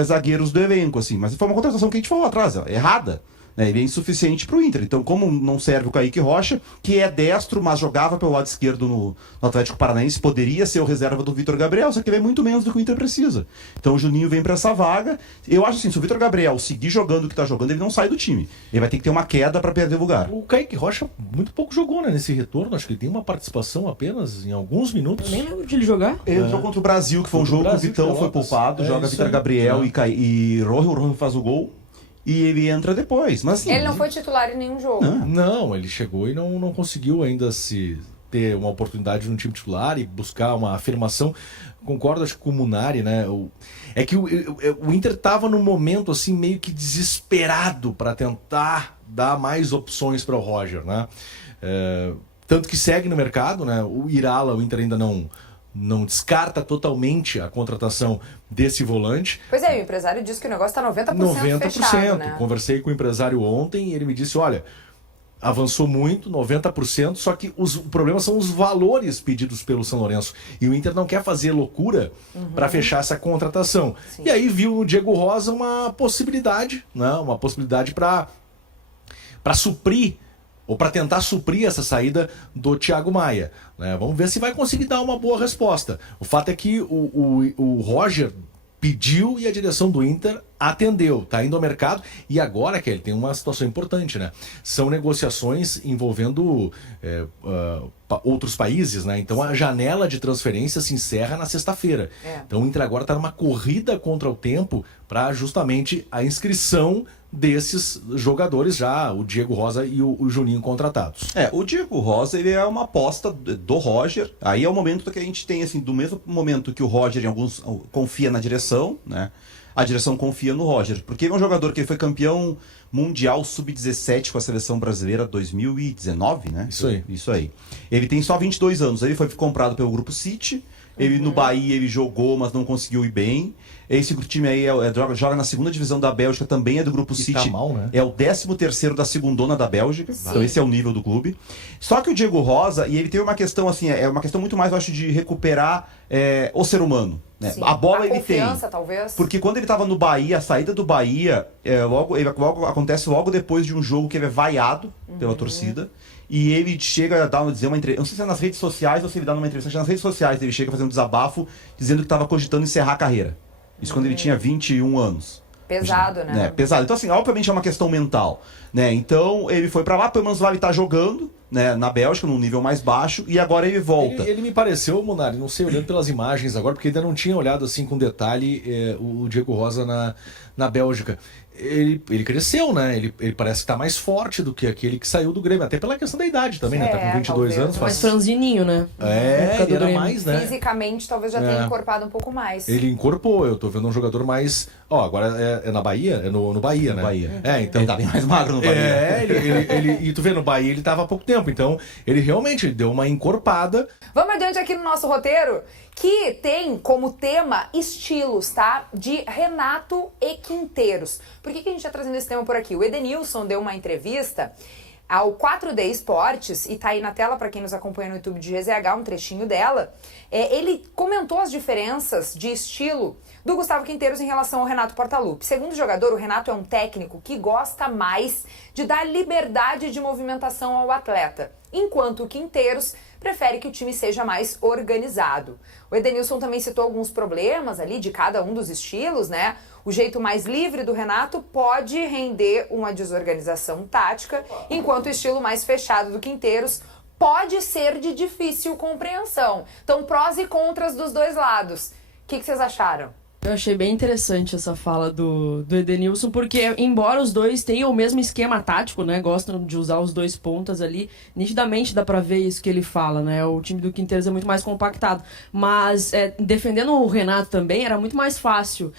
zagueiros do elenco, assim. Mas foi uma contratação que a gente falou atrás, errada. Né? Ele é insuficiente pro Inter. Então, como não serve o Kaique Rocha, que é destro, mas jogava pelo lado esquerdo no Atlético Paranaense, poderia ser o reserva do Vitor Gabriel, só que ele é muito menos do que o Inter precisa. Então o Juninho vem para essa vaga. Eu acho assim, se o Vitor Gabriel seguir jogando o que tá jogando, ele não sai do time. Ele vai ter que ter uma queda para perder lugar. O Kaique Rocha muito pouco jogou, né, nesse retorno. Acho que ele tem uma participação apenas em alguns minutos. Eu nem lembro de ele jogar. Ele jogou contra o Brasil, que foi um jogo que o Vitão foi poupado, joga Vitor Gabriel e Rohel faz o gol. E ele entra depois, mas assim, ele não foi titular em nenhum jogo. Não, ele chegou e não conseguiu ainda se ter uma oportunidade no time titular e buscar uma afirmação. Concordo, acho que com o Munari, né? É que o Inter estava num momento assim meio que desesperado para tentar dar mais opções para o Roger, né? Tanto que segue no mercado, né? O Irala, o Inter ainda não descarta totalmente a contratação desse volante. Pois é, o empresário disse que o negócio está 90% fechado, né? Conversei com o empresário ontem e ele me disse, olha, avançou muito, 90%, só que o problema são os valores pedidos pelo São Lourenço. E o Inter não quer fazer loucura para fechar essa contratação. Sim. E aí viu no Diego Rosa uma possibilidade, né? Uma possibilidade para suprir ou para tentar suprir essa saída do Thiago Maia. Né? Vamos ver se vai conseguir dar uma boa resposta. O fato é que o Roger pediu e a direção do Inter atendeu, tá indo ao mercado. E agora, Kelly, tem uma situação importante, né? São negociações envolvendo outros países, né? Então a janela de transferência se encerra na sexta-feira. Então o Inter agora está numa corrida contra o tempo para justamente a inscrição desses jogadores já, o Diego Rosa e o Juninho contratados. O Diego Rosa, ele é uma aposta do Roger. Aí é o momento que a gente tem, assim, do mesmo momento que o Roger em alguns confia na direção, né? A direção confia no Roger, porque ele é um jogador que foi campeão mundial sub-17 com a seleção brasileira 2019, né? Isso aí. Ele tem só 22 anos, ele foi comprado pelo Grupo City. Ele no Bahia ele jogou, mas não conseguiu ir bem. Esse time aí joga na segunda divisão da Bélgica, também é do Grupo City. Tá mal, né? É o 13º da segundona da Bélgica. Então esse é o nível do clube. Só que o Diego Rosa, e ele tem uma questão assim, é uma questão muito mais, eu acho, de recuperar o ser humano. Né? A bola ele tem. Talvez. Porque quando ele estava no Bahia, a saída do Bahia acontece logo depois de um jogo que ele é vaiado pela torcida. E ele chega a dizer uma entrevista, não sei se é nas redes sociais ou se ele dá numa entrevista, acho que nas redes sociais ele chega a fazer um desabafo dizendo que estava cogitando encerrar a carreira. Isso quando ele tinha 21 anos. Pesado, né? Pesado. Então, assim, obviamente é uma questão mental, né? Então, ele foi pra lá, pelo menos lá ele tá jogando, né? Na Bélgica, num nível mais baixo, e agora ele volta. Ele me pareceu, Munari, não sei, olhando pelas imagens agora, porque ainda não tinha olhado assim com detalhe o Diego Rosa na Bélgica. Ele cresceu, né? Ele parece que tá mais forte do que aquele que saiu do Grêmio. Até pela questão da idade também, né? Tá com 22 anos. Mais franzininho, né? Ele era mais, né? Fisicamente, talvez já tenha encorpado um pouco mais. Ele encorpou. Eu tô vendo um jogador mais... agora é na Bahia? É no Bahia, né? Bahia. Então... Ele tá bem mais magro no Bahia. E tu vê, no Bahia ele tava há pouco tempo. Então, ele realmente deu uma encorpada. Vamos adiante aqui no nosso roteiro, que tem como tema estilos, tá? De Renato e Quinteiros. Por que a gente tá trazendo esse tema por aqui? O Edenilson deu uma entrevista ao 4D Esportes, e tá aí na tela para quem nos acompanha no YouTube de GZH, um trechinho dela. Ele comentou as diferenças de estilo do Gustavo Quinteiros em relação ao Renato Portaluppi. Segundo o jogador, o Renato é um técnico que gosta mais de dar liberdade de movimentação ao atleta, enquanto o Quinteiros prefere que o time seja mais organizado. O Edenilson também citou alguns problemas ali de cada um dos estilos, né? O jeito mais livre do Renato pode render uma desorganização tática, enquanto o estilo mais fechado do Quinteiros pode ser de difícil compreensão. Então, prós e contras dos dois lados. O que vocês acharam? Eu achei bem interessante essa fala do Edenilson, porque embora os dois tenham o mesmo esquema tático, né, gostam de usar os dois pontas ali, nitidamente dá pra ver isso que ele fala, né, o time do Quinteiros é muito mais compactado, mas defendendo o Renato também era muito mais fácil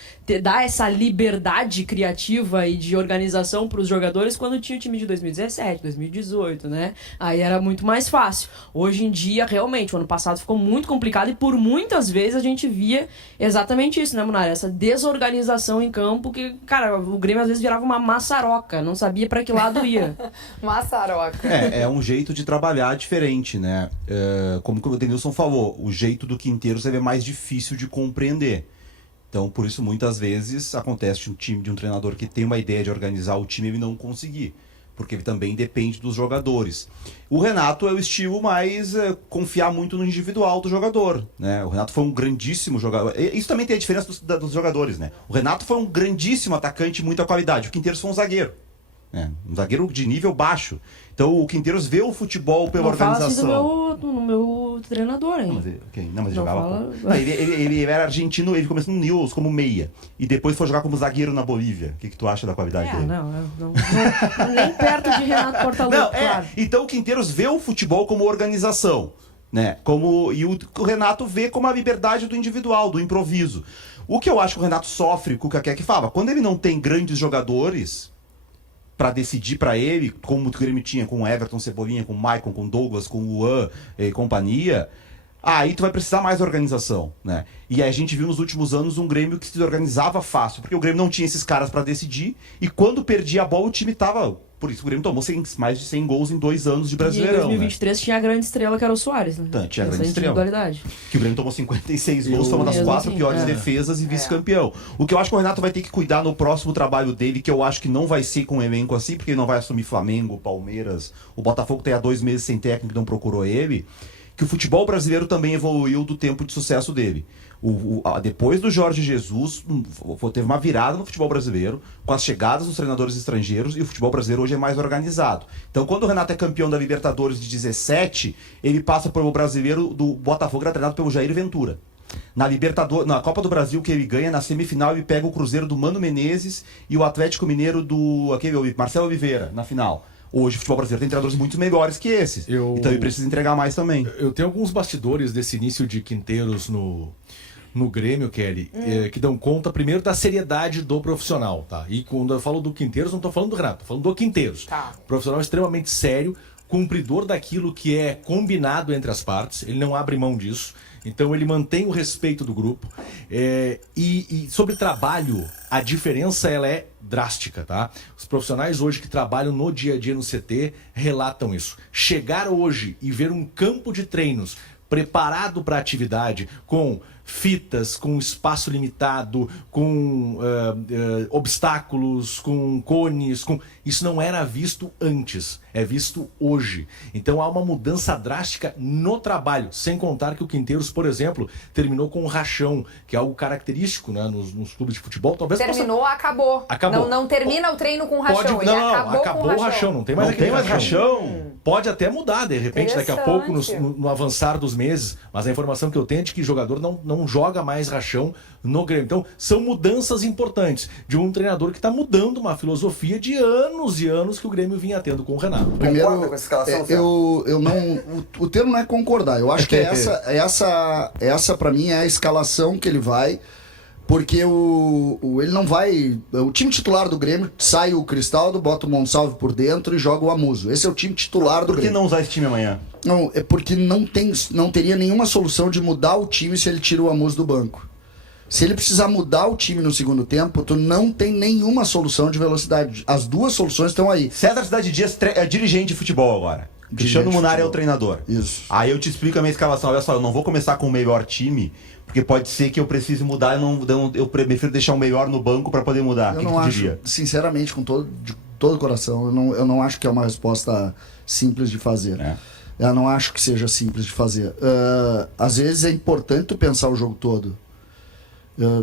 dar essa liberdade criativa e de organização pros jogadores quando tinha o time de 2017, 2018, né, aí era muito mais fácil. Hoje em dia, realmente, o ano passado ficou muito complicado e por muitas vezes a gente via exatamente isso, né, essa desorganização em campo que, cara, o Grêmio às vezes virava uma maçaroca, não sabia pra que lado ia. Maçaroca. É um jeito de trabalhar diferente, né? Como o Denilson falou, o jeito do Quinteiros é mais difícil de compreender. Então, por isso, muitas vezes acontece de um treinador que tem uma ideia de organizar o time e ele não conseguir. Porque ele também depende dos jogadores. O Renato é o estilo mais confiar muito no individual do jogador, né? O Renato foi um grandíssimo jogador. Isso também tem a diferença dos jogadores, né? O Renato foi um grandíssimo atacante de muita qualidade. O Quinteiros foi um zagueiro. Um zagueiro de nível baixo. Então o Quinteiros vê o futebol pela organização. Fala assim no meu treinador, hein? Mas ele jogava. Ele era argentino, ele começou no Newell's como meia. E depois foi jogar como zagueiro na Bolívia. O que tu acha da qualidade dele? Não, nem perto de Renato Portaluppi, claro. Então o Quinteiros vê o futebol como organização, né? E o Renato vê como a liberdade do individual, do improviso. O que eu acho que o Renato sofre, com o que que fala, quando ele não tem grandes jogadores para decidir para ele, como o Grêmio tinha com o Everton, Cebolinha, com o Maicon, com o Douglas, com o Luan e companhia, aí tu vai precisar mais organização, né? E aí a gente viu nos últimos anos um Grêmio que se organizava fácil, porque o Grêmio não tinha esses caras para decidir, e quando perdia a bola o time tava... Por isso o Grêmio tomou mais de 100 gols em 2 anos de Brasileirão. E em 2023 tinha a grande estrela que era o Soares, né? Então, tinha a grande estrela. Que o Grêmio tomou 56 gols, foi uma das 4 piores defesas e vice-campeão. O que eu acho que o Renato vai ter que cuidar no próximo trabalho dele, que eu acho que não vai ser com um elenco assim, porque ele não vai assumir Flamengo, Palmeiras, o Botafogo tem há 2 meses sem técnico, não procurou ele, que o futebol brasileiro também evoluiu do tempo de sucesso dele. Depois do Jorge Jesus, teve uma virada no futebol brasileiro, com as chegadas dos treinadores estrangeiros, e o futebol brasileiro hoje é mais organizado. Então, quando o Renato é campeão da Libertadores de 17, ele passa pelo brasileiro do Botafogo, era treinado pelo Jair Ventura. Na Copa do Brasil, que ele ganha, na semifinal, ele pega o Cruzeiro do Mano Menezes e o Atlético Mineiro do Marcelo Oliveira, na final. Hoje o futebol brasileiro tem treinadores muito melhores que esses. Então ele precisa entregar mais também. Eu tenho alguns bastidores desse início de Quinteiros no Grêmio, Kelly, que dão conta primeiro da seriedade do profissional, tá? E quando eu falo do Quinteiros, não estou falando do Renato, estou falando do Quinteiros. Tá. Profissional extremamente sério, cumpridor daquilo que é combinado entre as partes, ele não abre mão disso. Então ele mantém o respeito do grupo. E sobre trabalho, a diferença ela é drástica, tá? Os profissionais hoje que trabalham no dia a dia no CT relatam isso. Chegar hoje e ver um campo de treinos preparado para a atividade, com fitas, com espaço limitado, com obstáculos, com cones, isso não era visto antes, é visto hoje. Então há uma mudança drástica no trabalho, sem contar que o Quinteiros, por exemplo, terminou com um rachão, que é algo característico, né, nos clubes de futebol. Talvez terminou, acabou. Não termina o treino com rachão, acabou o rachão, não tem mais aquele rachão. Pode até mudar, de repente, daqui a pouco, no avançar dos meses, mas a informação que eu tenho é de que o jogador não joga mais rachão no Grêmio. Então, são mudanças importantes de um treinador que está mudando uma filosofia de anos e anos que o Grêmio vinha tendo com o Renato. Primeiro, com essa escalação, eu não... O termo não é concordar. Eu acho que essa para mim é a escalação que ele vai... Porque ele não vai... O time titular do Grêmio sai o Cristaldo, bota o Monsalve por dentro e joga o Amuso. Esse é o time titular do Grêmio. Por que não usar esse time amanhã? Não, é porque não teria nenhuma solução de mudar o time se ele tira o Amuso do banco. Se ele precisar mudar o time no segundo tempo, tu não tem nenhuma solução de velocidade. As duas soluções estão aí. César Cidade Dias é dirigente de futebol agora. Cristiano Munari é o treinador. Isso. Aí eu te explico a minha escalação. Olha só, eu não vou começar com o melhor time... Porque pode ser que eu precise mudar, eu prefiro deixar o melhor no banco para poder mudar. Eu não acho, sinceramente, de todo o coração, eu não acho que é uma resposta simples de fazer. Eu não acho que seja simples de fazer. Às vezes é importante tu pensar o jogo todo.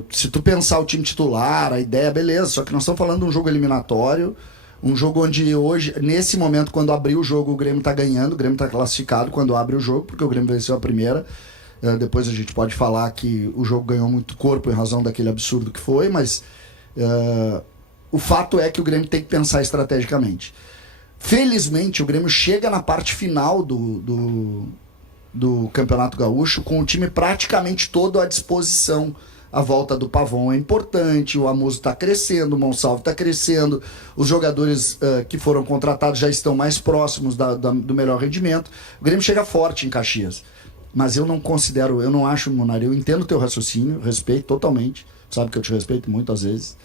Se tu pensar o time titular, a ideia, beleza, só que nós estamos falando de um jogo eliminatório, um jogo onde hoje, nesse momento, quando abrir o jogo, o Grêmio está ganhando, o Grêmio está classificado quando abre o jogo, porque o Grêmio venceu a primeira. Depois a gente pode falar que o jogo ganhou muito corpo em razão daquele absurdo que foi, mas o fato é que o Grêmio tem que pensar estrategicamente. Felizmente, o Grêmio chega na parte final do Campeonato Gaúcho com o time praticamente todo à disposição. A volta do Pavão é importante, o Amuso está crescendo, o Monsalve está crescendo, os jogadores que foram contratados já estão mais próximos do melhor rendimento. O Grêmio chega forte em Caxias. Mas eu não acho, Munari, eu entendo o teu raciocínio, respeito totalmente, sabe que eu te respeito muito às vezes.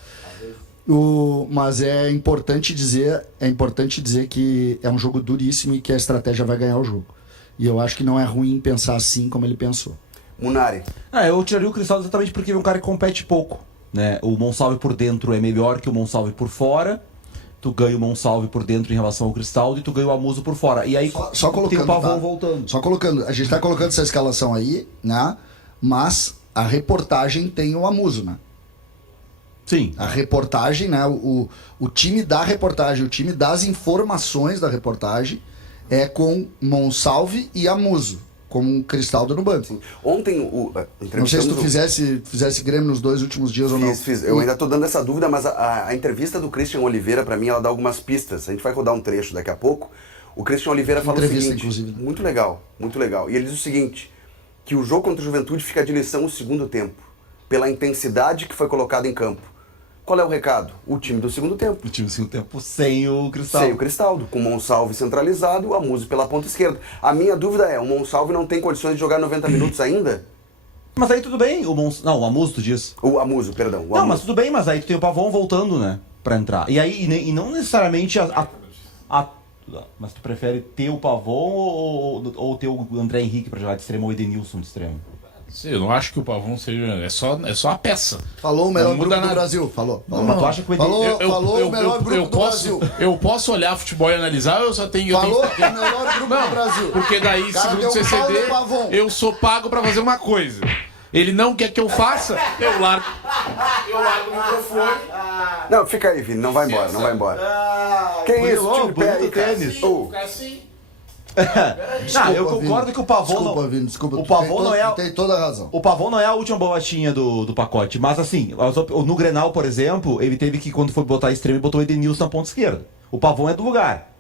Mas é importante dizer que é um jogo duríssimo e que a estratégia vai ganhar o jogo. E eu acho que não é ruim pensar assim como ele pensou. Munari. Eu tiraria o Cristaldo exatamente porque é um cara que compete pouco, né? O Monsalve por dentro é melhor que o Monsalve por fora. Tu ganha o Monsalve por dentro em relação ao Cristaldo e tu ganha o Amuso por fora. E aí só colocando, tem o Pavão voltando. Só colocando, a gente tá colocando essa escalação aí, né? Mas a reportagem tem o Amuso, né? Sim. A reportagem, né? O time da reportagem, o time das informações da reportagem é com Monsalve e Amuso, como um Cristaldo no banco. Sim. Ontem não sei se tu fizesse Grêmio nos 2 últimos dias ou não. Fiz. Eu ainda tô dando essa dúvida, mas a entrevista do Christian Oliveira, para mim, ela dá algumas pistas. A gente vai rodar um trecho daqui a pouco. O Christian Oliveira fala o seguinte, inclusive. Muito legal. E ele diz o seguinte, que o jogo contra o Juventude fica de lição no segundo tempo, pela intensidade que foi colocada em campo. Qual é o recado? O time do segundo tempo. O time do segundo tempo sem o Cristaldo. Sem o Cristaldo, com o Monsalve centralizado e o Amuso pela ponta esquerda. A minha dúvida é, o Monsalve não tem condições de jogar 90 minutos ainda? Mas aí tudo bem, não, o Amuso tu diz. O Amuso, perdão. Não, mas tudo bem, mas aí tu tem o Pavão voltando, né, pra entrar. E aí, e não necessariamente mas tu prefere ter o Pavão ou ter o André Henrique pra jogar de extremo ou o Edenilson de extremo? Eu não acho que o Pavão seja... É só a peça. Falou o melhor grupo do Brasil. Falou. Mas tu acha que falou o melhor grupo do Brasil. Eu posso olhar futebol e analisar ou eu só tenho... Falou o melhor grupo do Brasil. Porque daí, segundo o CCD, eu sou pago pra fazer uma coisa. Ele não quer que eu faça, eu largo o microfone. Não, fica aí, Vini. Não vai embora, Que isso? Tio de pé aí, tênis. Ficar assim... Eu concordo que o Pavão Desculpa, o Pavão não é tem toda a razão. O Pavão não é a última bolachinha do pacote, mas assim, no Grenal, por exemplo, ele teve que, quando foi botar extremo, botou o Edenilson na ponta esquerda. O Pavão é do lugar.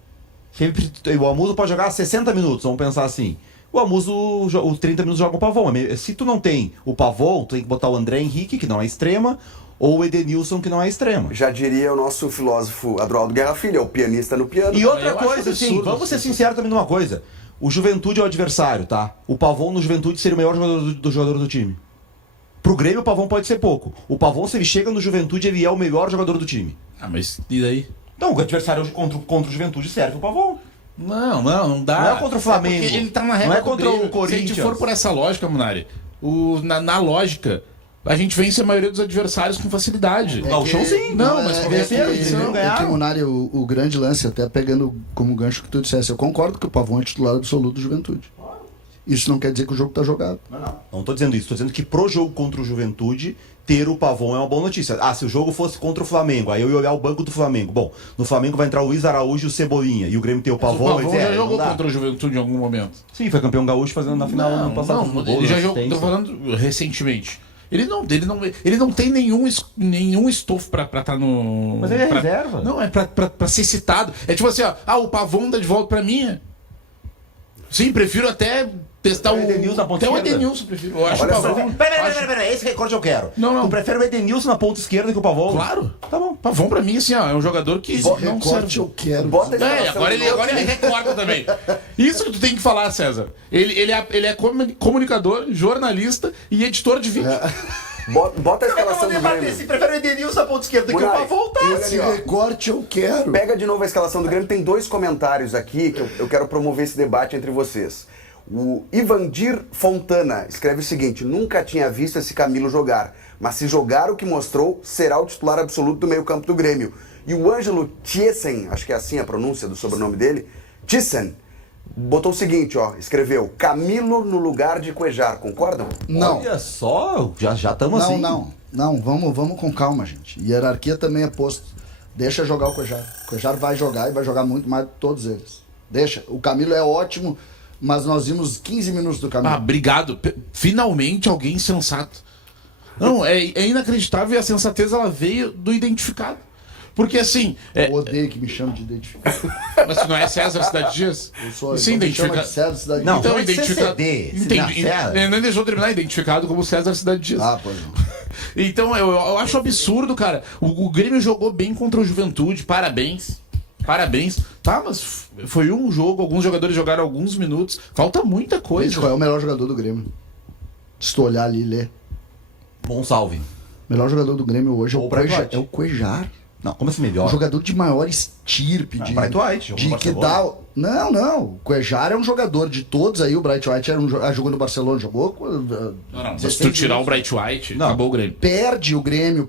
O Amuso pode jogar 60 minutos, vamos pensar assim. O Amuso, os 30 minutos joga o Pavão. Se tu não tem o Pavão, tu tem que botar o André Henrique, que não é extrema, ou o Edenilson, que não é extrema. Já diria o nosso filósofo Adroaldo Guerra Filho, é o pianista no piano. E outra coisa, assim, vamos ser sinceros também numa coisa. O Juventude é o adversário, tá? O Pavon no Juventude seria o melhor jogador do time. Pro Grêmio, o Pavon pode ser pouco. O Pavon, se ele chega no Juventude, ele é o melhor jogador do time. Ah, mas e daí? Então, o adversário contra o Juventude serve o Pavon. Não dá. Não é contra o Flamengo. Ele tá na regra não é contra Grêmio. o Corinthians. Se a gente for por essa lógica, Munari, na lógica, a gente vence a maioria dos adversários com facilidade. O chão sim. Não, mas venceram. É que, Munari, o grande lance, até pegando como gancho que tu dissesse, eu concordo que o Pavon é titular absoluto do Juventude. Isso não quer dizer que o jogo tá jogado. Não tô dizendo isso. Tô dizendo que pro jogo contra o Juventude, ter o Pavon é uma boa notícia. Ah, se o jogo fosse contra o Flamengo, aí eu ia olhar o banco do Flamengo. Bom, no Flamengo vai entrar o Luiz Araújo e o Cebolinha. E o Grêmio tem o Pavon. O Pavon já jogou contra o Juventude em algum momento. Sim, foi campeão gaúcho fazendo na final ano passado. Ele já jogou, tô falando recentemente. Ele não tem nenhum estofo pra estar no... Mas ele é reserva. Não, é pra ser citado. É tipo assim, ó, o Pavon dá de volta pra mim. Sim, prefiro até testar o Edenilson na ponta esquerda. esquerda. Até o Edenilson, prefiro. Eu acho Olha o só, Pavon... peraí, esse recorde eu quero. Não. Tu prefere o Edenilson na ponta esquerda que o Pavon? Claro. Tá bom. Pavon pra mim, assim, ó, é um jogador que não serve. Eu quero. Agora ele recorda também. Isso que tu tem que falar, César. Ele é comunicador, jornalista e editor de vídeo. Bota a escalação do Grêmio. Se prefere o Edenilson na ponta esquerda que o Pavon, tá? Esse recorte eu quero. Pega de novo a escalação do Grêmio. Tem 2 comentários aqui que eu quero promover esse debate entre vocês. O Ivandir Fontana escreve o seguinte: nunca tinha visto esse Camilo jogar, mas se jogar o que mostrou, será o titular absoluto do meio-campo do Grêmio. E o Ângelo Thiessen, acho que é assim a pronúncia do sobrenome dele, Thiessen, botou o seguinte, ó, escreveu: Camilo no lugar de Cuejar, concordam? Não. Olha só, já estamos assim. Não, vamos com calma, gente. Hierarquia também é posto. Deixa jogar o Cuejar. O Cuejar vai jogar e vai jogar muito mais que todos eles. Deixa. O Camilo é ótimo, mas nós vimos 15 minutos do Camilo. Ah, obrigado. Finalmente alguém sensato. Não, é inacreditável, e a sensatez ela veio do identificado. Porque assim... Eu odeio que me chame de identificado. Mas tu não é César Cidade Dias? Eu sou. Sim, identificado. César Cidade Não, Dias. então identificado. Entendi. Nem deixou terminar, identificado como César Cidade Dias. Ah, pois não. Então eu acho absurdo, cara. O Grêmio jogou bem contra o Juventude, parabéns. Tá, mas foi um jogo, alguns jogadores jogaram alguns minutos. Falta muita coisa. Gente, qual é o melhor jogador do Grêmio? Se tu olhar ali e ler. Bom salve. O melhor jogador do Grêmio hoje é o Cuejar. Não, como assim melhor? Um jogador de maior estirpe. De Bright White, de que dá. Não. O Cuejar é um jogador de todos aí. O Bright White jogou no Barcelona, jogou. Não, se tu tirar o Bright White, acabou o Grêmio. Perde o Grêmio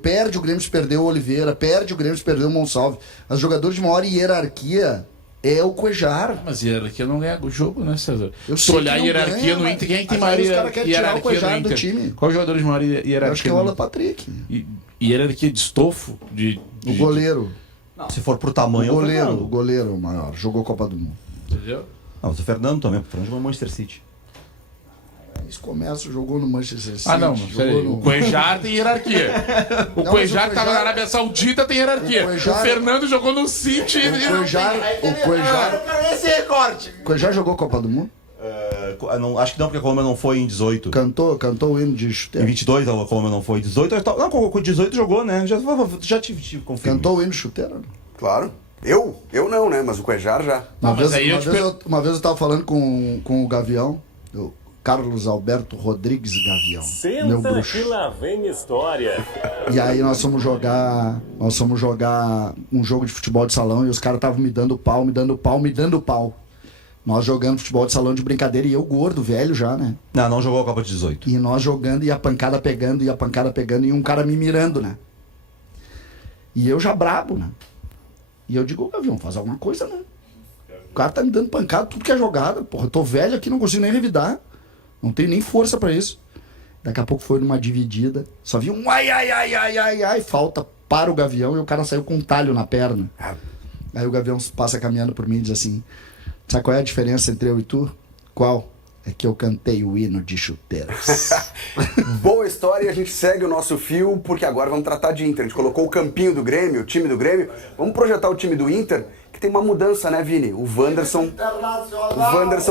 se perdeu o Oliveira, perde o Grêmio se perdeu o Monsalve. Os jogadores de maior hierarquia é o Cuejar. Mas hierarquia não ganha o jogo, né, César? Se tu olhar a hierarquia no Inter, quem é que tem maior hierarquia no Inter? Time. Qual jogador de maior hierarquia? Eu acho que é o Alan Patrick. Hierarquia de estofo? O goleiro. Não, se for pro tamanho, o goleiro maior. Jogou Copa do Mundo. Entendeu? Não, mas o Fernando também. O Fernando jogou no Manchester City. Esse começa, jogou no Manchester City. Ah, não, o Cuejar tem hierarquia. O Cuejar que tava na Arábia Saudita tem hierarquia. O Fernando jogou no City. O Cuejar jogou Copa do Mundo? Acho que não, porque a Colômbia não foi em 18. Cantou o hino de chuteiro. Em 22 a Colômbia não foi. 18, não, com 18 jogou, né? Já tive confirmo. Cantou o hino de chuteiro? Claro. Eu não, né? Mas o Cuejar já. Uma vez eu tava falando com o Gavião, o Carlos Alberto Rodrigues Gavião. Meu bruxo. Que lá vem história. E aí nós fomos jogar um jogo de futebol de salão e os caras estavam me dando pau. Nós jogando futebol de salão de brincadeira e eu gordo, velho já, né? Não jogou a Copa de 18. E nós jogando e a pancada pegando e um cara me mirando, né? E eu já brabo, né? E eu digo, Gavião, faz alguma coisa, né? O cara tá me dando pancada, tudo que é jogada. Porra, eu tô velho aqui, não consigo nem revidar. Não tenho nem força pra isso. Daqui a pouco foi numa dividida. Só vi um ai, falta para o Gavião e o cara saiu com um talho na perna. Aí o Gavião passa caminhando por mim e diz assim: sabe qual é a diferença entre eu e tu? Qual? É que eu cantei o hino de chuteiros. Boa história, e a gente segue o nosso fio, porque agora vamos tratar de Inter. A gente colocou o campinho do Grêmio, o time do Grêmio. Vamos projetar o time do Inter, que tem uma mudança, né, Vini? O Wanderson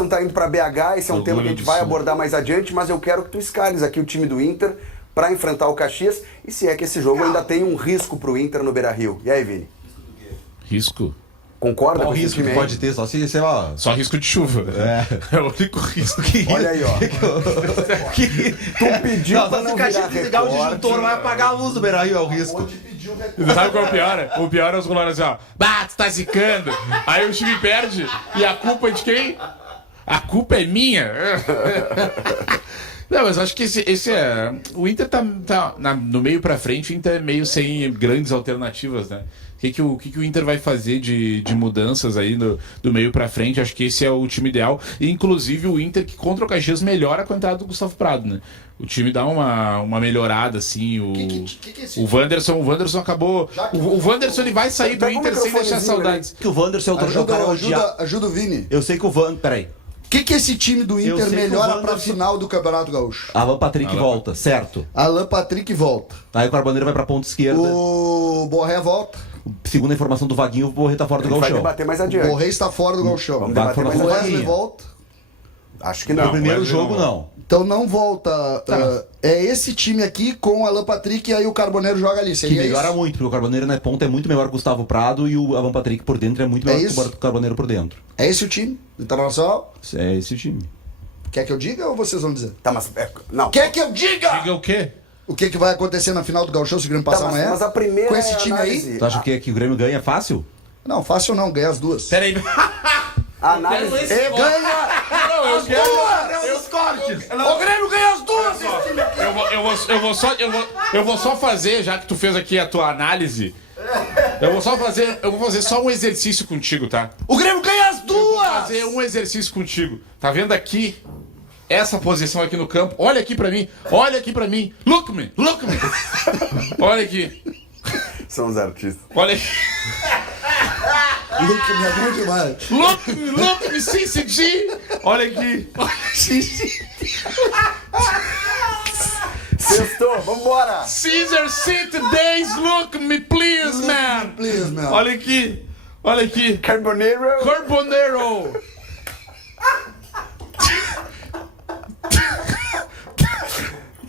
tá indo para BH, esse é um tema que a gente vai abordar mais adiante, mas eu quero que tu escales aqui o time do Inter, para enfrentar o Caxias, e se é que esse jogo ainda tem um risco pro Inter no Beira-Rio. E aí, Vini? Risco? Concorda Qual com esse risco time que aí? pode ter? Só se, sei lá... Só risco de chuva. É o único risco que... Olha aí, ó. Tu pediu Não, pra só se não o Caxias virar desligar o recorte. disjuntor, vai apagar a luz do Beira-Rio, é o risco. Sabe qual é o pior? O pior é os goleiros assim, ó. Bah, tu tá zicando. Aí o time perde. E a culpa é de quem? A culpa é minha. Não, mas acho que esse é... O Inter tá no meio pra frente, o Inter é meio sem grandes alternativas, né? O que o Inter vai fazer de mudanças aí do meio pra frente? Acho que esse é o time ideal. E, inclusive, o Inter que contra o Caxias melhora com a entrada do Gustavo Prado, né? O time dá uma melhorada, assim. O Wanderson acabou... O Wanderson ele vai sair do Inter sem deixar saudades. Que o Wanderson é o cara Ajuda o Vini. Eu sei que o Wanderson... Peraí. O que esse time do Inter melhora pra final do Campeonato Gaúcho? Alan Patrick volta, certo. Alan Patrick volta. Aí o Carboneiro vai pra ponta esquerda. O Borré volta. Segundo a informação do Vaguinho, o Borré tá fora do Gauchão. Vai debater mais adiante. O Borré está fora do Gauchão. Vamos debater mais O Wesley adiante. volta. Acho que não. No primeiro Wesley jogo, não. Então não volta. É esse time aqui com o Alan Patrick e aí o Carboneiro joga ali. Que Seria melhora isso? muito, porque o Carboneiro na ponta é muito melhor que o Gustavo Prado e o Alan Patrick por dentro é muito melhor que o Carboneiro por dentro. É esse o time internacional? É esse o time. Quer que eu diga ou vocês vão dizer? Tá, mas... não. Quer que eu diga? Diga o quê? O que vai acontecer na final do Gauchão se o Grêmio passar amanhã? Mas a primeira com esse time análise... aí? Tu acha que o Grêmio ganha fácil? Não, fácil não, ganha as duas. Peraí. A análise... Ganha! Não, eu quero os cortes! O Grêmio ganha as duas! Eu vou só fazer, já que tu fez aqui a tua análise. Eu vou fazer só um exercício contigo, tá? O Grêmio ganha as duas! Eu vou fazer um exercício contigo. Tá vendo aqui? Essa posição aqui no campo. Olha aqui pra mim. Olha aqui pra mim. Look me. Olha aqui. São os artistas. Olha aqui. Look me é bom demais. Look me, CCG. Olha aqui. Sextou, vambora. Caesar City Days, look me, please, man. Please, man. Olha aqui. Olha aqui. Carboneiro.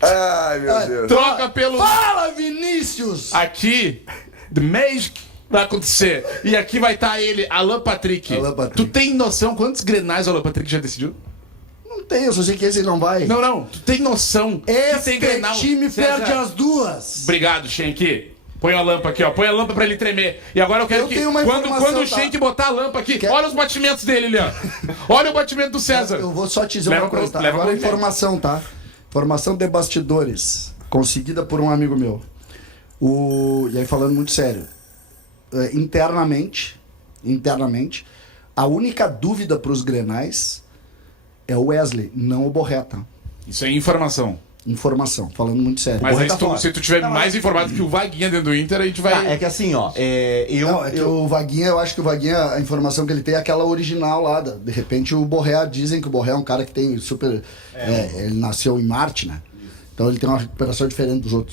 Ai, meu Deus. Troca pelo... Fala, Vinícius! Aqui, The Magic vai acontecer. E aqui vai estar ele, Alan Patrick. Tu tem noção quantos grenais o Alan Patrick já decidiu? Não tem, eu só sei que esse não vai. Não. Tu tem noção que tem grenal. time César, perde as duas. Obrigado, Schenck. Põe a lâmpada aqui, ó. Põe a lâmpada pra ele tremer. E agora eu quero que... Quando o Schenck botar a lâmpada aqui, olha os batimentos dele, Leandro. Olha o batimento do César. Eu vou só te dizer uma coisa, tá? Agora a informação, tá? Informação de bastidores, conseguida por um amigo meu. E aí falando muito sério. Internamente, a única dúvida pros grenais é o Wesley, não o Borreta. Isso é informação. Informação, falando muito sério. Mas aí, se tu tiver mais informado que o Vaguinha dentro do Inter, a gente vai... É que assim, ó... o Vaguinha, eu acho que o Vaguinha, a informação que ele tem é aquela original lá. De repente o Borré, dizem que o Borré é um cara que tem super... ele nasceu em Marte, né? Então ele tem uma recuperação diferente dos outros.